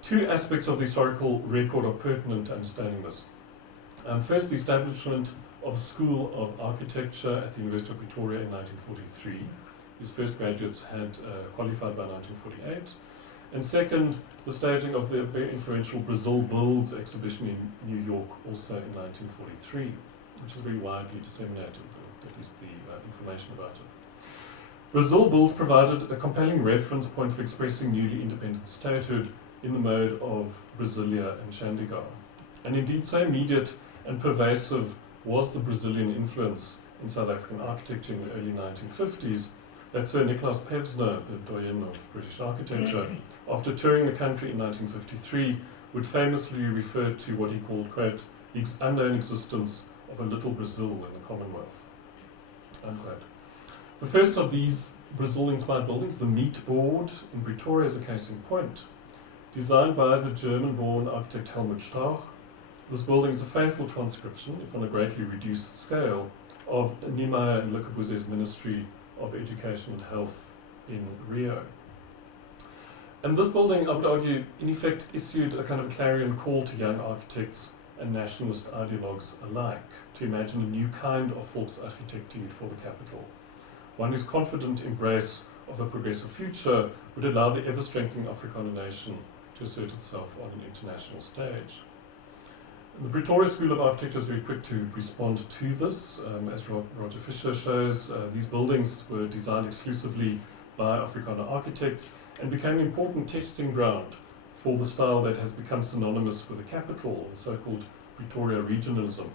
Two aspects of the historical record are pertinent to understanding this. First, the establishment of a School of Architecture at the University of Pretoria in 1943, whose first graduates had qualified by 1948. And second, the staging of the very influential Brazil Builds exhibition in New York, also in 1943, which is very widely disseminated, at least the information about it. Brazil Builds provided a compelling reference point for expressing newly independent statehood in the mode of Brasilia and Chandigarh. And indeed, so immediate and pervasive was the Brazilian influence in South African architecture in the early 1950s that Sir Nicholas Pevsner, the doyen of British architecture, after touring the country in 1953, would famously refer to what he called, quote, the unknown existence of a little Brazil in the Commonwealth, unquote. The first of these Brazil-inspired buildings, the Meat Board in Pretoria, is a case in point. Designed by the German-born architect Helmut Strauch, this building is a faithful transcription, if on a greatly reduced scale, of Niemeyer and Le Corbusier's Ministry of Education and Health in Rio. And this building, I would argue, in effect issued a kind of clarion call to young architects and nationalist ideologues alike to imagine a new kind of volksarchitectuur for the capital, one whose confident embrace of a progressive future would allow the ever-strengthening Afrikaner nation to assert itself on an international stage. The Pretoria School of Architecture is very quick to respond to this. As Roger Fisher shows, these buildings were designed exclusively by Afrikaner architects and became an important testing ground for the style that has become synonymous with the capital, the so-called Pretoria Regionalism,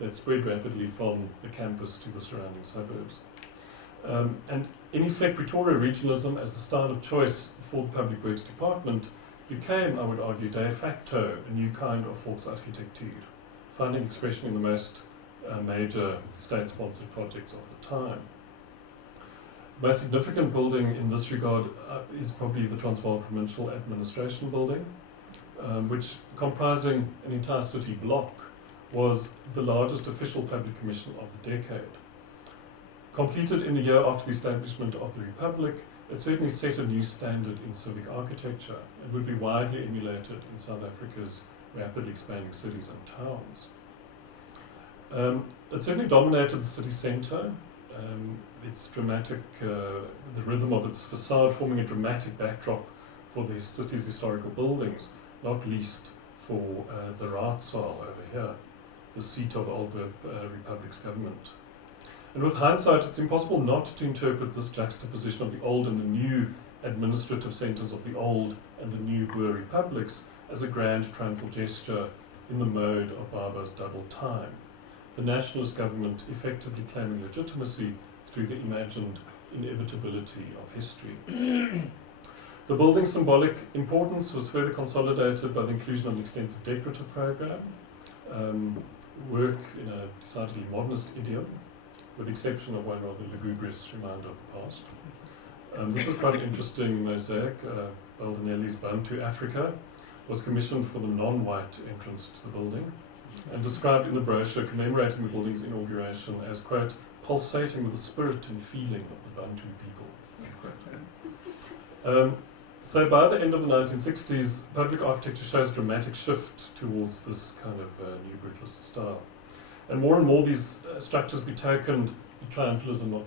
that spread rapidly from the campus to the surrounding suburbs. And in effect, Pretoria Regionalism as the style of choice for the Public Works Department became, I would argue, de facto a new kind of volksarchitectuur, finding expression in the most major state-sponsored projects of the time. The most significant building in this regard is probably the Transvaal Provincial Administration Building, which, comprising an entire city block, was the largest official public commission of the decade. Completed in the year after the establishment of the Republic, it certainly set a new standard in civic architecture and would be widely emulated in South Africa's rapidly expanding cities and towns. It certainly dominated the city centre. Its dramatic, the rhythm of its facade forming a dramatic backdrop for the city's historical buildings, not least for the Raadsaal over here. the seat of the old Republic's government. And with hindsight, it's impossible not to interpret this juxtaposition of the old and the new administrative centres of the old and the new Boer republics as a grand triumphal gesture in the mode of Baba's double time, the nationalist government effectively claiming legitimacy through the imagined inevitability of history. The building's symbolic importance was further consolidated by the inclusion of an extensive decorative programme, work in a decidedly modernist idiom, with the exception of one rather lugubrious reminder of the past. This was quite an interesting mosaic. Baldinelli's Bantu Africa was commissioned for the non-white entrance to the building and described in the brochure commemorating the building's inauguration as, quote, pulsating with the spirit and feeling of the Bantu people. So by the end of the 1960s, public architecture shows a dramatic shift towards this kind of new brutalist style. And more these structures betokened the triumphalism of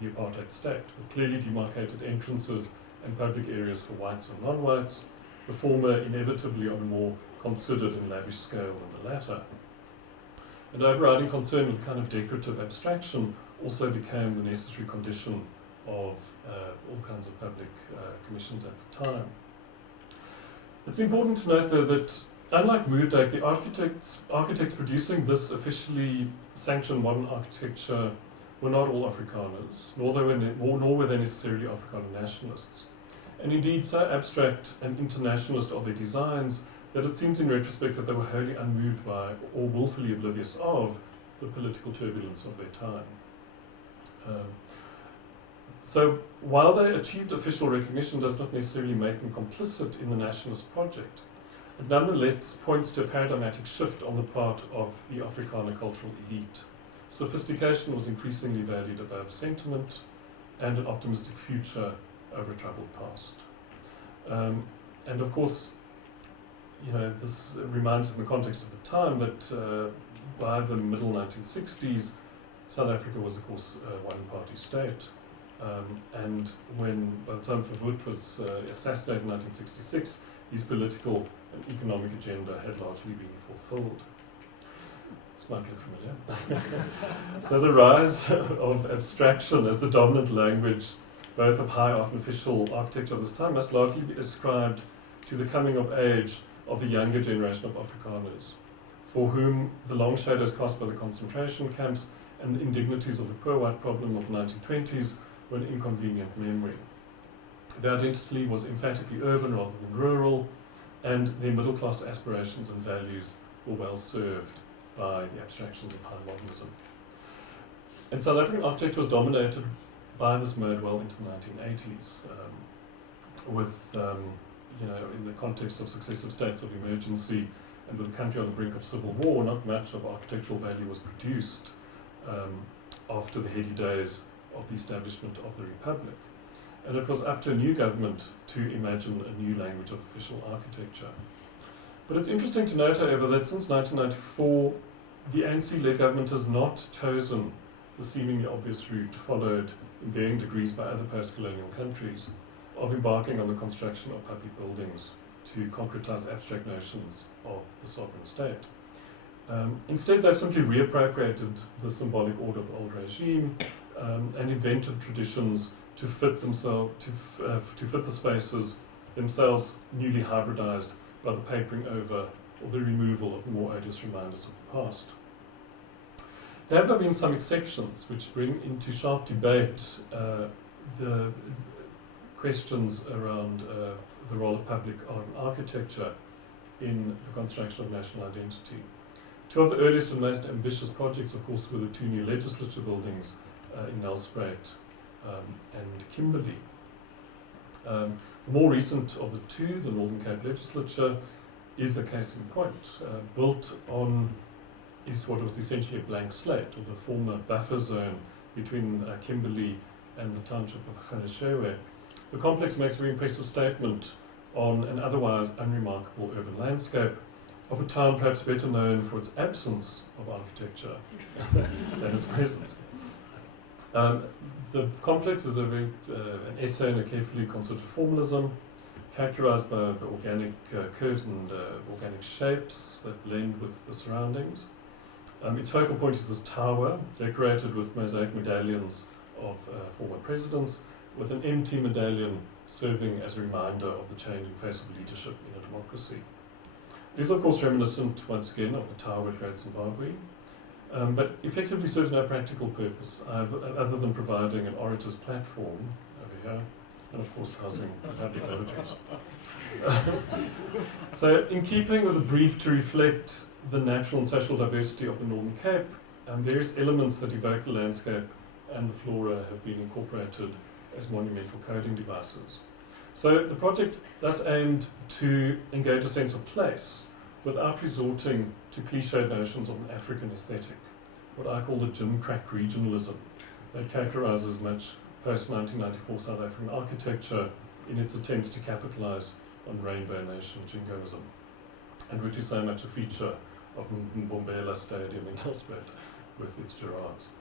the apartheid state, with clearly demarcated entrances and public areas for whites and non-whites, the former inevitably on a more considered and lavish scale than the latter. An overriding concern with kind of decorative abstraction also became the necessary condition of all kinds of public commissions at the time. It's important to note, though, that unlike Moerdijk, the architects producing this officially sanctioned modern architecture were not all Afrikaners, nor were they necessarily Afrikaner nationalists. And indeed, so abstract and internationalist are their designs that it seems in retrospect that they were wholly unmoved by or willfully oblivious of the political turbulence of their time. So while they achieved official recognition does not necessarily make them complicit in the nationalist project, it nonetheless points to a paradigmatic shift on the part of the Afrikaner cultural elite. Sophistication was increasingly valued above sentiment and an optimistic future over a troubled past. And of course, you know, this reminds us in the context of the time that by the middle 1960s, South Africa was, of course, a one-party state. And when, by the time Verwoerd was assassinated in 1966, his political and economic agenda had largely been fulfilled. This might look familiar. So the rise of abstraction as the dominant language, both of high art and official architecture of this time, must largely be ascribed to the coming of age of the younger generation of Afrikaners, for whom the long shadows cast by the concentration camps and the indignities of the poor white problem of the 1920s were an inconvenient memory. Their identity was emphatically urban rather than rural, and their middle-class aspirations and values were well served by the abstractions of high modernism. And South African architecture was dominated by this mode well into the 1980s, with, you know, in the context of successive states of emergency and with the country on the brink of civil war, not much of architectural value was produced after the heady days of the establishment of the Republic. And it was up to a new government to imagine a new language of official architecture. But it's interesting to note, however, that since 1994, the ANC-led government has not chosen the seemingly obvious route followed in varying degrees by other post-colonial countries of embarking on the construction of public buildings to concretize abstract notions of the sovereign state. Instead, they've simply reappropriated the symbolic order of the old regime and invented traditions to fit themselves, to fit the spaces themselves newly hybridized by the papering over or the removal of more odious reminders of the past. There have been some exceptions which bring into sharp debate the questions around the role of public art and architecture in the construction of national identity. Two of the earliest and most ambitious projects, of course, were the two new legislature buildings in Nelspruit and Kimberley. The more recent of the two, the Northern Cape Legislature, is a case in point. Built on is what was essentially a blank slate, or the former buffer zone between Kimberley and the township of Khaneshewe. The complex makes a very impressive statement on an otherwise unremarkable urban landscape of a town perhaps better known for its absence of architecture than its presence. The complex is an essay in a carefully considered formalism, characterized by organic curves and organic shapes that blend with the surroundings. Its focal point is this tower, decorated with mosaic medallions of former presidents, with an empty medallion serving as a reminder of the changing face of leadership in a democracy. It is, of course, reminiscent, once again, of the tower at Great Zimbabwe, but effectively serves no practical purpose, other than providing an orator's platform over here, and of course housing public laboratories. So, in keeping with the brief to reflect the natural and social diversity of the Northern Cape, various elements that evoke the landscape and the flora have been incorporated as monumental coding devices. So the project thus aimed to engage a sense of place without resorting to cliched notions of an African aesthetic, what I call the gym crack regionalism that characterises much post-1994 South African architecture in its attempts to capitalise on Rainbow Nation jingoism, and which is so much a feature of Mbombela Stadium in Nelspruit with its giraffes.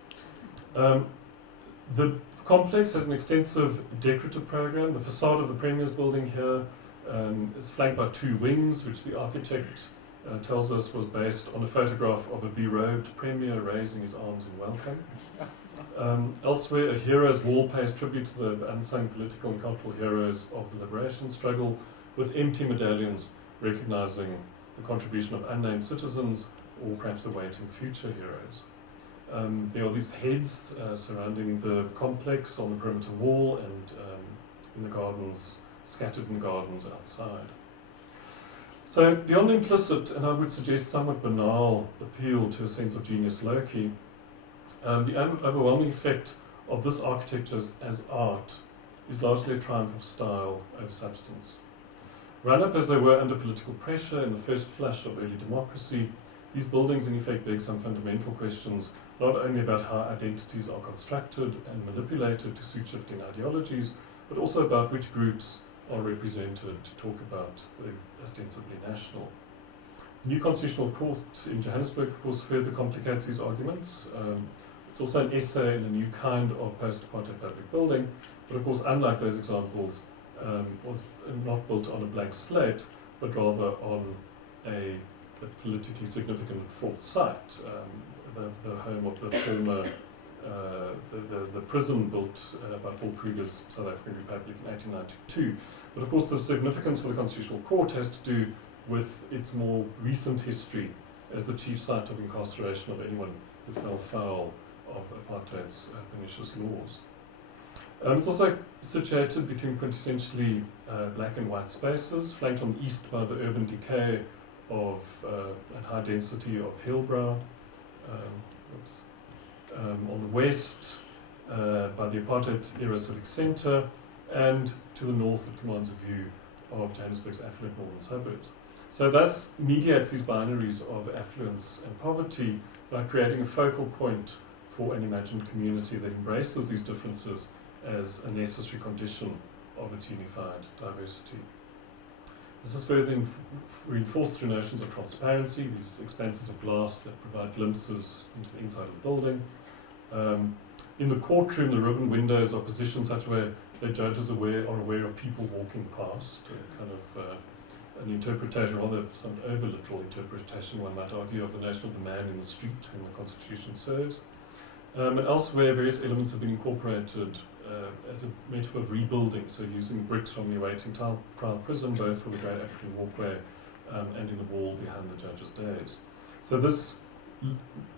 The complex has an extensive decorative program. The facade of the Premier's building here is flanked by two wings, which the architect tells us was based on a photograph of a berobed Premier raising his arms in welcome. Elsewhere, a heroes wall pays tribute to the unsung political and cultural heroes of the liberation struggle, with empty medallions recognising the contribution of unnamed citizens or perhaps awaiting future heroes. There are these heads surrounding the complex on the perimeter wall and in the gardens, scattered in gardens outside. So beyond the implicit, and I would suggest somewhat banal, appeal to a sense of genius loci, the overwhelming effect of this architecture as art is largely a triumph of style over substance. Run up as they were under political pressure in the first flush of early democracy, these buildings in effect beg some fundamental questions, not only about how identities are constructed and manipulated to suit shifting ideologies, but also about which groups are represented to talk about the ostensibly national. The new constitutional court in Johannesburg, of course, further complicates these arguments. It's also an essay in a new kind of post-apartheid public building, but of course, unlike those examples, was not built on a blank slate, but rather on a politically significant fort site, the home of the former, the prison built by Paul Kruger's South African Republic in 1892. But of course, the significance for the Constitutional Court has to do with its more recent history as the chief site of incarceration of anyone who fell foul of apartheid's pernicious laws. It's also situated between quintessentially black and white spaces, flanked on the east by the urban decay of and high density of Hillbrow, on the west by the apartheid era civic centre, and to the north it commands a view of Johannesburg's affluent northern suburbs. So thus mediates these binaries of affluence and poverty by creating a focal point for an imagined community that embraces these differences as a necessary condition of its unified diversity. This is further reinforced through notions of transparency, these expanses of glass that provide glimpses into the inside of the building. In the courtroom, the ribbon windows are positioned such a way that judges are aware of people walking past, kind of an interpretation, rather some over-literal interpretation, one might argue, of the notion of the man in the street whom the Constitution serves. And elsewhere, various elements have been incorporated as a metaphor of rebuilding, so using bricks from the awaiting trial prison, both for the Great African Walkway and in the wall behind the judge's dais. So this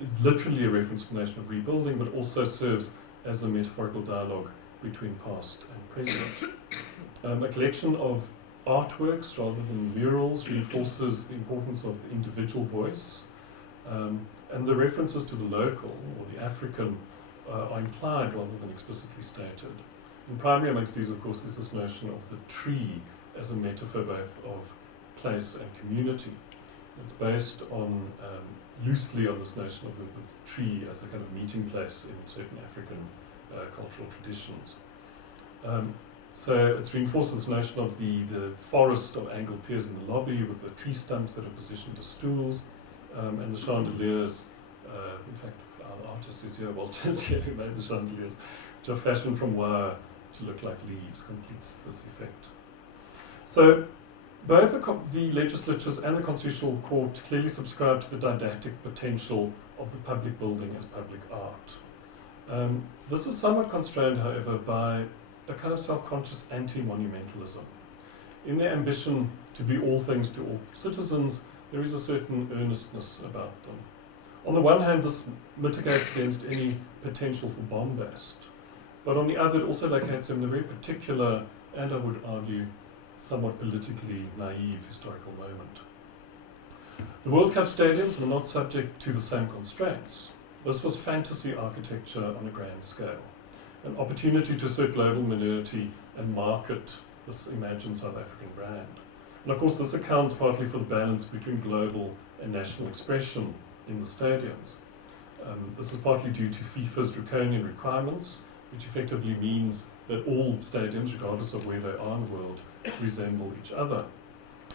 is literally a reference to the notion of rebuilding, but also serves as a metaphorical dialogue between past and present. A collection of artworks rather than murals reinforces the importance of the individual voice, and the references to the local or the African are implied rather than explicitly stated. And primary amongst these, of course, is this notion of the tree as a metaphor both of place and community. It's based on loosely on this notion of the tree as a kind of meeting place in certain African cultural traditions. So it's reinforced this notion of the forest of angled piers in the lobby with the tree stumps that are positioned as stools, and the chandeliers. In fact, our artist is here, Walter's here, who made the chandeliers, which are fashioned from wire to look like leaves, completes this effect. So both the legislatures and the Constitutional Court clearly subscribe to the didactic potential of the public building as public art. This is somewhat constrained, however, by a kind of self-conscious anti-monumentalism. In their ambition to be all things to all citizens, there is a certain earnestness about them. On the one hand, this mitigates against any potential for bombast, but on the other, it also locates them in a very particular, and I would argue, somewhat politically naive historical moment. The World Cup stadiums were not subject to the same constraints. This was fantasy architecture on a grand scale, an opportunity to assert global modernity and market this imagined South African brand. And of course, this accounts partly for the balance between global and national expression in the stadiums. This is partly due to FIFA's draconian requirements, which effectively means that all stadiums, regardless of where they are in the world, resemble each other.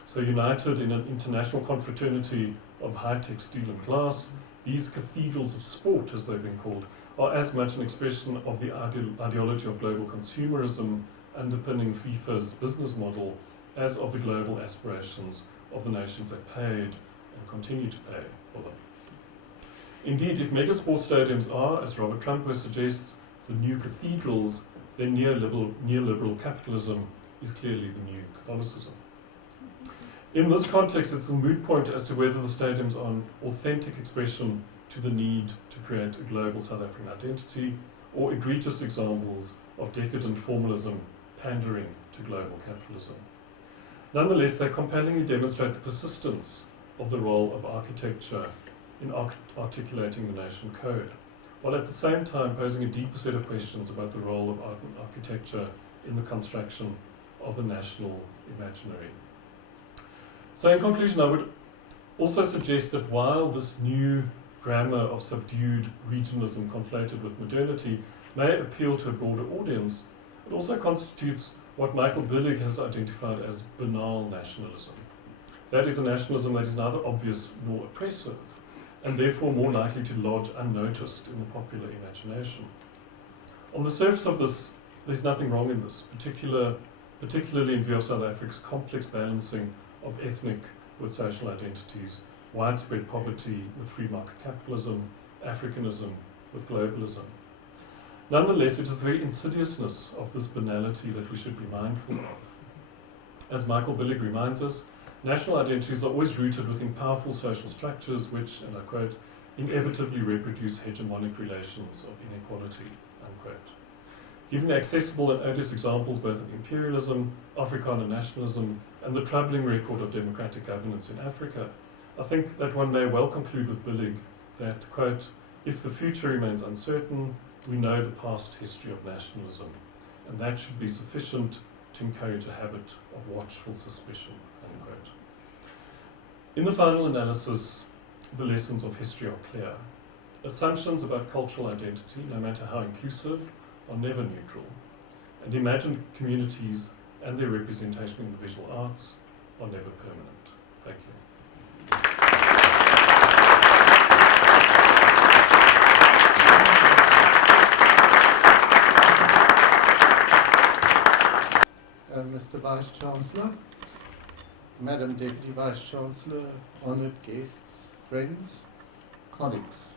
So united in an international confraternity of high-tech steel and glass, these cathedrals of sport, as they've been called, are as much an expression of the ideology of global consumerism underpinning FIFA's business model as of the global aspirations of the nations that paid and continue to pay for them. Indeed, if mega sports stadiums are, as Robert Trumper suggests, the new cathedrals, then neoliberal capitalism is clearly the new Catholicism. In this context, it's a moot point as to whether the stadiums are an authentic expression to the need to create a global South African identity, or egregious examples of decadent formalism pandering to global capitalism. Nonetheless, they compellingly demonstrate the persistence of the role of architecture in articulating the nation code, while at the same time posing a deeper set of questions about the role of art and architecture in the construction of the national imaginary. So in conclusion, I would also suggest that while this new grammar of subdued regionalism conflated with modernity may appeal to a broader audience, it also constitutes what Michael Billig has identified as banal nationalism. That is a nationalism that is neither obvious nor oppressive, and therefore more likely to lodge unnoticed in the popular imagination. On the surface of this, there's nothing wrong in this, particularly in view of South Africa's complex balancing of ethnic with social identities, widespread poverty with free market capitalism, Africanism with globalism. Nonetheless, it is the very insidiousness of this banality that we should be mindful of. As Michael Billig reminds us, national identities are always rooted within powerful social structures which, and I quote, inevitably reproduce hegemonic relations of inequality, unquote. Given the accessible and odious examples both of imperialism, Afrikaner nationalism, and the troubling record of democratic governance in Africa, I think that one may well conclude with Billig that, quote, if the future remains uncertain, we know the past history of nationalism, and that should be sufficient to encourage a habit of watchful suspicion, unquote. In the final analysis, the lessons of history are clear. Assumptions about cultural identity, no matter how inclusive, are never neutral, and imagined communities and their representation in the visual arts are never permanent. Thank you. Mr. Vice-Chancellor, Madam Deputy Vice-Chancellor, honoured guests, friends, colleagues.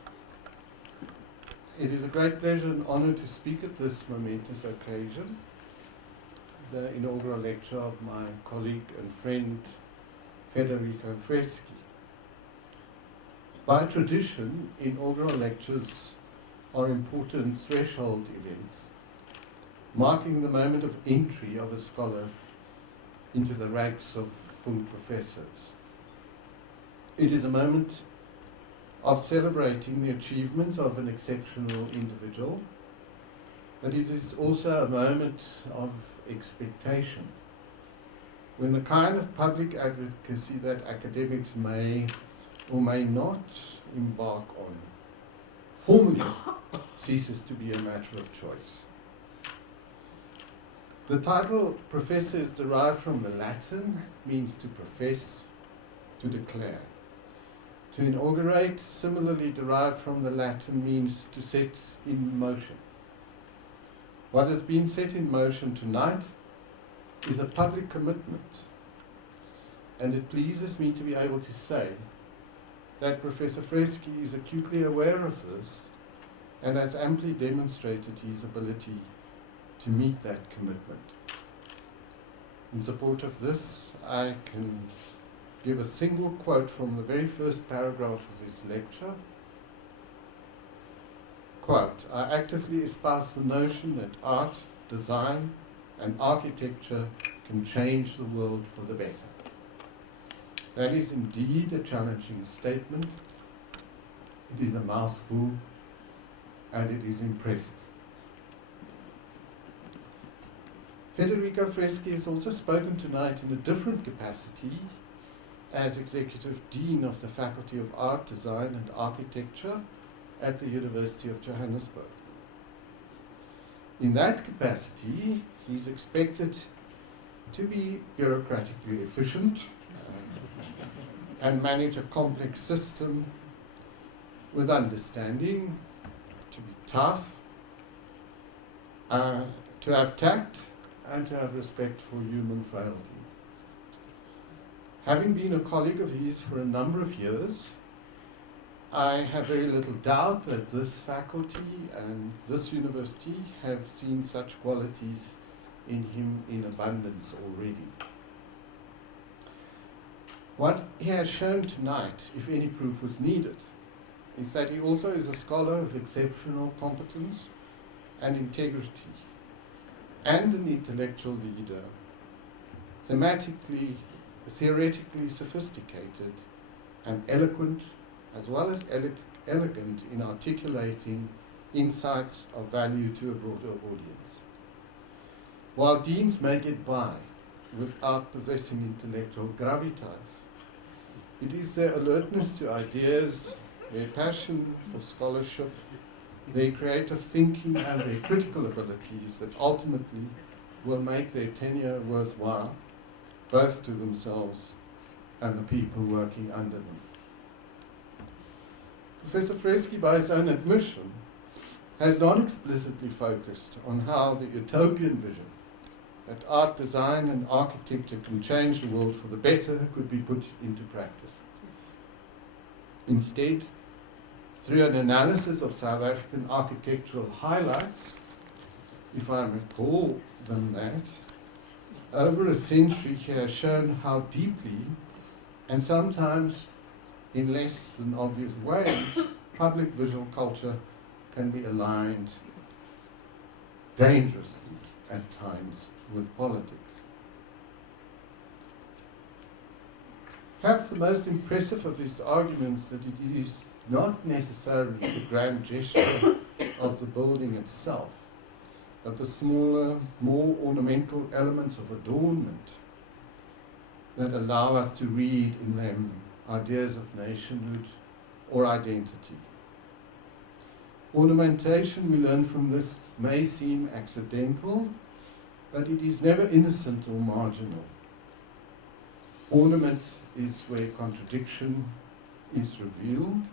It is a great pleasure and honour to speak at this momentous occasion, the inaugural lecture of my colleague and friend, Federico Freschi. By tradition, inaugural lectures are important threshold events, marking the moment of entry of a scholar into the ranks of full professors. It is a moment of celebrating the achievements of an exceptional individual, but it is also a moment of expectation, when the kind of public advocacy that academics may or may not embark on formally ceases to be a matter of choice. The title professor is derived from the Latin, means to profess, to declare. To inaugurate, similarly derived from the Latin, means to set in motion. What has been set in motion tonight is a public commitment, and it pleases me to be able to say that Professor Freschi is acutely aware of this and has amply demonstrated his ability to meet that commitment. In support of this, I can give a single quote from the very first paragraph of his lecture. Quote, "I actively espouse the notion that art, design, and architecture can change the world for the better." That is indeed a challenging statement. It is a mouthful, and it is impressive. Federico Freschi has also spoken tonight in a different capacity as Executive Dean of the Faculty of Art, Design and Architecture at the University of Johannesburg. In that capacity, he is expected to be bureaucratically efficient and manage a complex system with understanding, to be tough, to have tact, and to have respect for human frailty. Having been a colleague of his for a number of years, I have very little doubt that this faculty and this university have seen such qualities in him in abundance already. What he has shown tonight, if any proof was needed, is that he also is a scholar of exceptional competence and integrity, and an intellectual leader, theoretically sophisticated, and eloquent, as well as elegant in articulating insights of value to a broader audience. While deans may get by without possessing intellectual gravitas, it is their alertness to ideas, their passion for scholarship, their creative thinking and their critical abilities that ultimately will make their tenure worthwhile, both to themselves and the people working under them. Professor Freschi, by his own admission, has not explicitly focused on how the utopian vision that art, design and architecture can change the world for the better could be put into practice. Instead, through an analysis of South African architectural highlights, if I recall them that, over a century he has shown how deeply, and sometimes in less than obvious ways, public visual culture can be aligned dangerously at times with politics. Perhaps the most impressive of his arguments that it is not necessarily the grand gesture of the building itself, but the smaller, more ornamental elements of adornment that allow us to read in them ideas of nationhood or identity. Ornamentation, we learn from this, may seem accidental, but it is never innocent or marginal. Ornament is where contradiction is revealed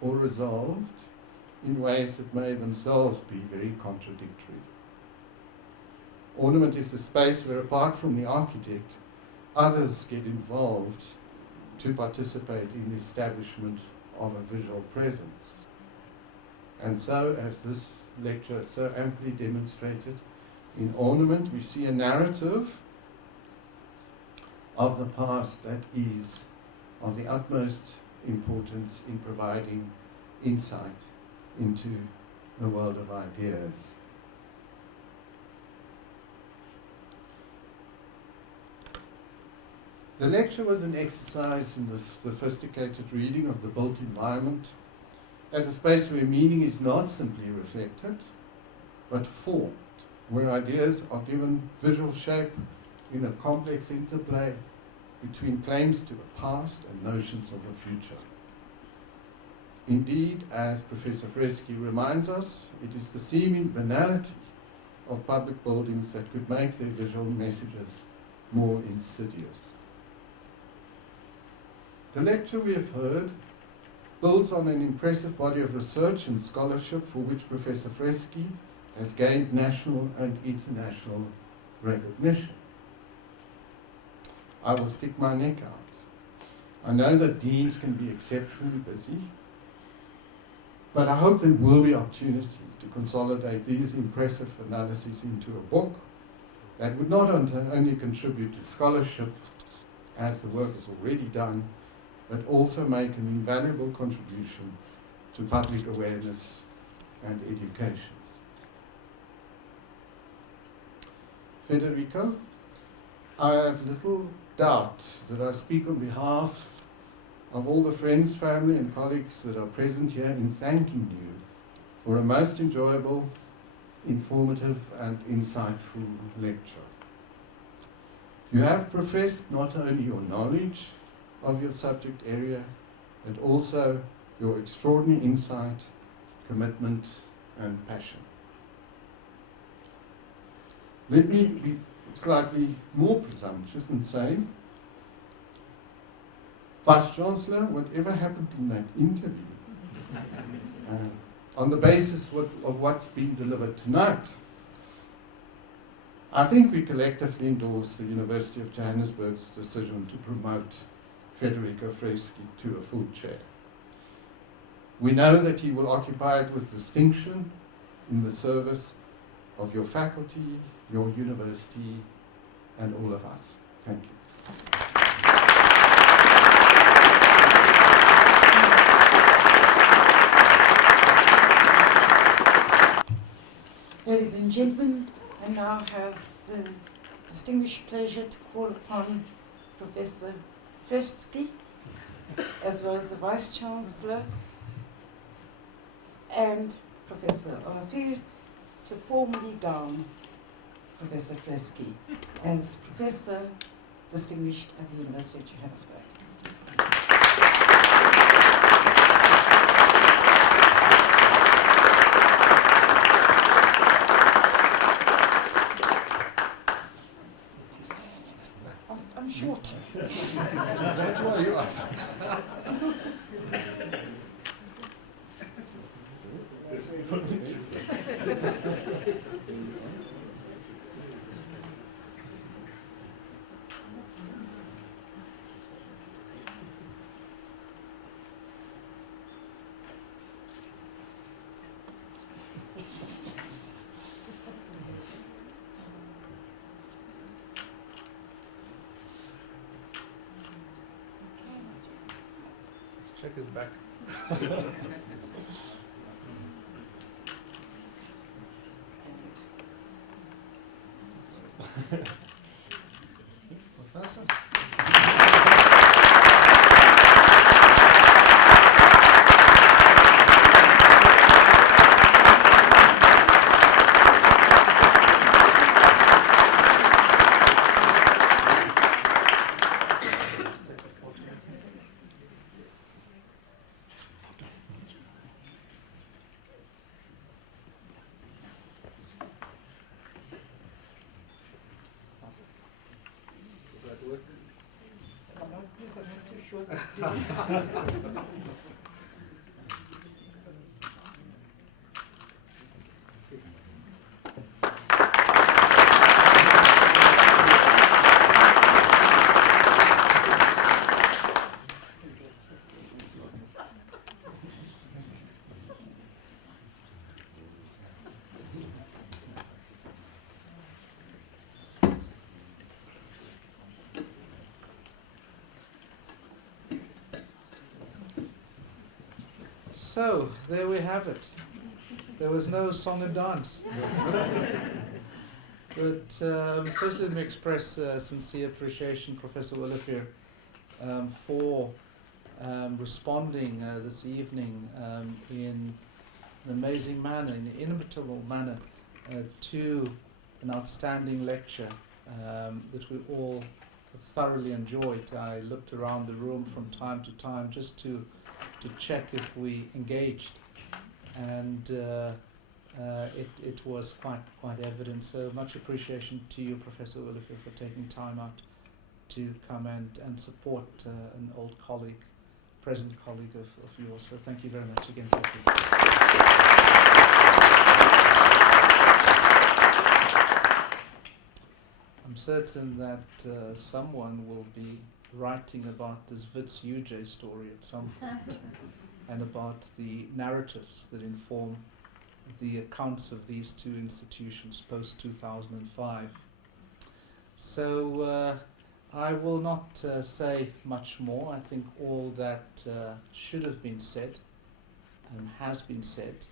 or resolved in ways that may themselves be very contradictory. Ornament is the space where, apart from the architect, others get involved to participate in the establishment of a visual presence. And so, as this lecture so amply demonstrated, in Ornament we see a narrative of the past that is of the utmost importance in providing insight into the world of ideas. The lecture was an exercise in the sophisticated reading of the built environment as a space where meaning is not simply reflected, but formed, where ideas are given visual shape in a complex interplay between claims to a past and notions of a future. Indeed, as Professor Freschi reminds us, it is the seeming banality of public buildings that could make their visual messages more insidious. The lecture we have heard builds on an impressive body of research and scholarship for which Professor Freschi has gained national and international recognition. I will stick my neck out. I know that deans can be exceptionally busy, but I hope there will be opportunity to consolidate these impressive analyses into a book that would not only contribute to scholarship, as the work is already done, but also make an invaluable contribution to public awareness and education. Federico, I have little doubt that I speak on behalf of all the friends, family and colleagues that are present here in thanking you for a most enjoyable, informative and insightful lecture. You have professed not only your knowledge of your subject area, but also your extraordinary insight, commitment and passion. Let me be slightly more presumptuous and say, Vice-Chancellor, whatever happened in that interview, on the basis of what's been delivered tonight, I think we collectively endorse the University of Johannesburg's decision to promote Federico Freschi to a full chair. We know that he will occupy it with distinction in the service of your faculty, your university, and all of us. Thank you. Ladies and gentlemen, I now have the distinguished pleasure to call upon Professor Freschi, as well as the Vice-Chancellor and Professor Olafir, to formally gown Professor Freschi as Professor Distinguished at the University of Johannesburg. I'm short. Is that why you asked? Check his back. Professor. Does that work? I'm not too sure it's doing. So, there we have it. There was no song and dance. But first let me express sincere appreciation, Professor Olafir, for responding this evening in an amazing manner, in an inimitable manner, to an outstanding lecture that we all thoroughly enjoyed. I looked around the room from time to time just to check if we engaged, and it was quite evident. So much appreciation to you, Professor Olafir, for taking time out to come and support an old colleague, present colleague of yours. So thank you very much again. Thank you. I'm certain that someone will be writing about this Wits UJ story at some point and about the narratives that inform the accounts of these two institutions post 2005. So I will not say much more. I think all that should have been said has been said,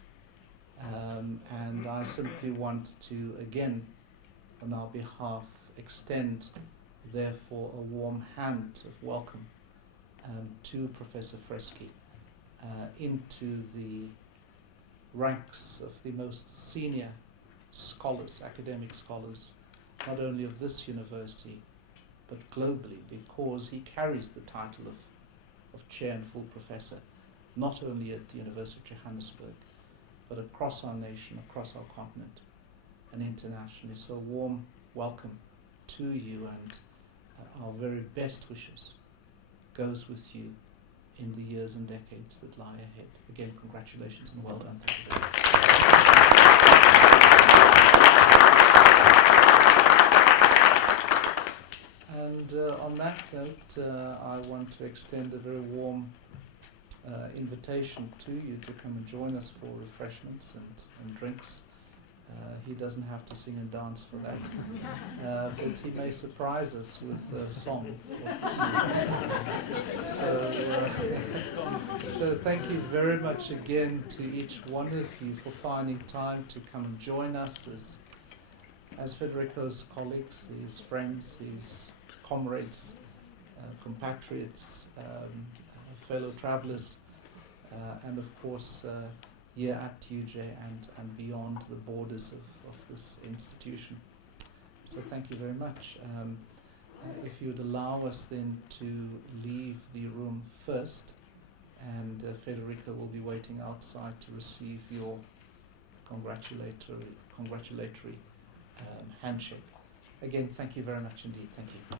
and I simply want to again on our behalf extend therefore a warm hand of welcome to Professor Freschi into the ranks of the most senior scholars, academic scholars, not only of this university but globally, because he carries the title of chair and full professor not only at the University of Johannesburg but across our nation, across our continent and internationally. So a warm welcome to you, and our very best wishes goes with you in the years and decades that lie ahead. Again, congratulations and well done. Thank you very much. And on that note, I want to extend a very warm invitation to you to come and join us for refreshments and drinks. He doesn't have to sing and dance for that, but he may surprise us with a song. So thank you very much again to each one of you for finding time to come and join us as Federico's colleagues, his friends, his comrades, compatriots, fellow travellers, and of course here at UJ and beyond the borders of this institution. So thank you very much. If you would allow us then to leave the room first, and Federico will be waiting outside to receive your congratulatory handshake. Again, thank you very much indeed. Thank you.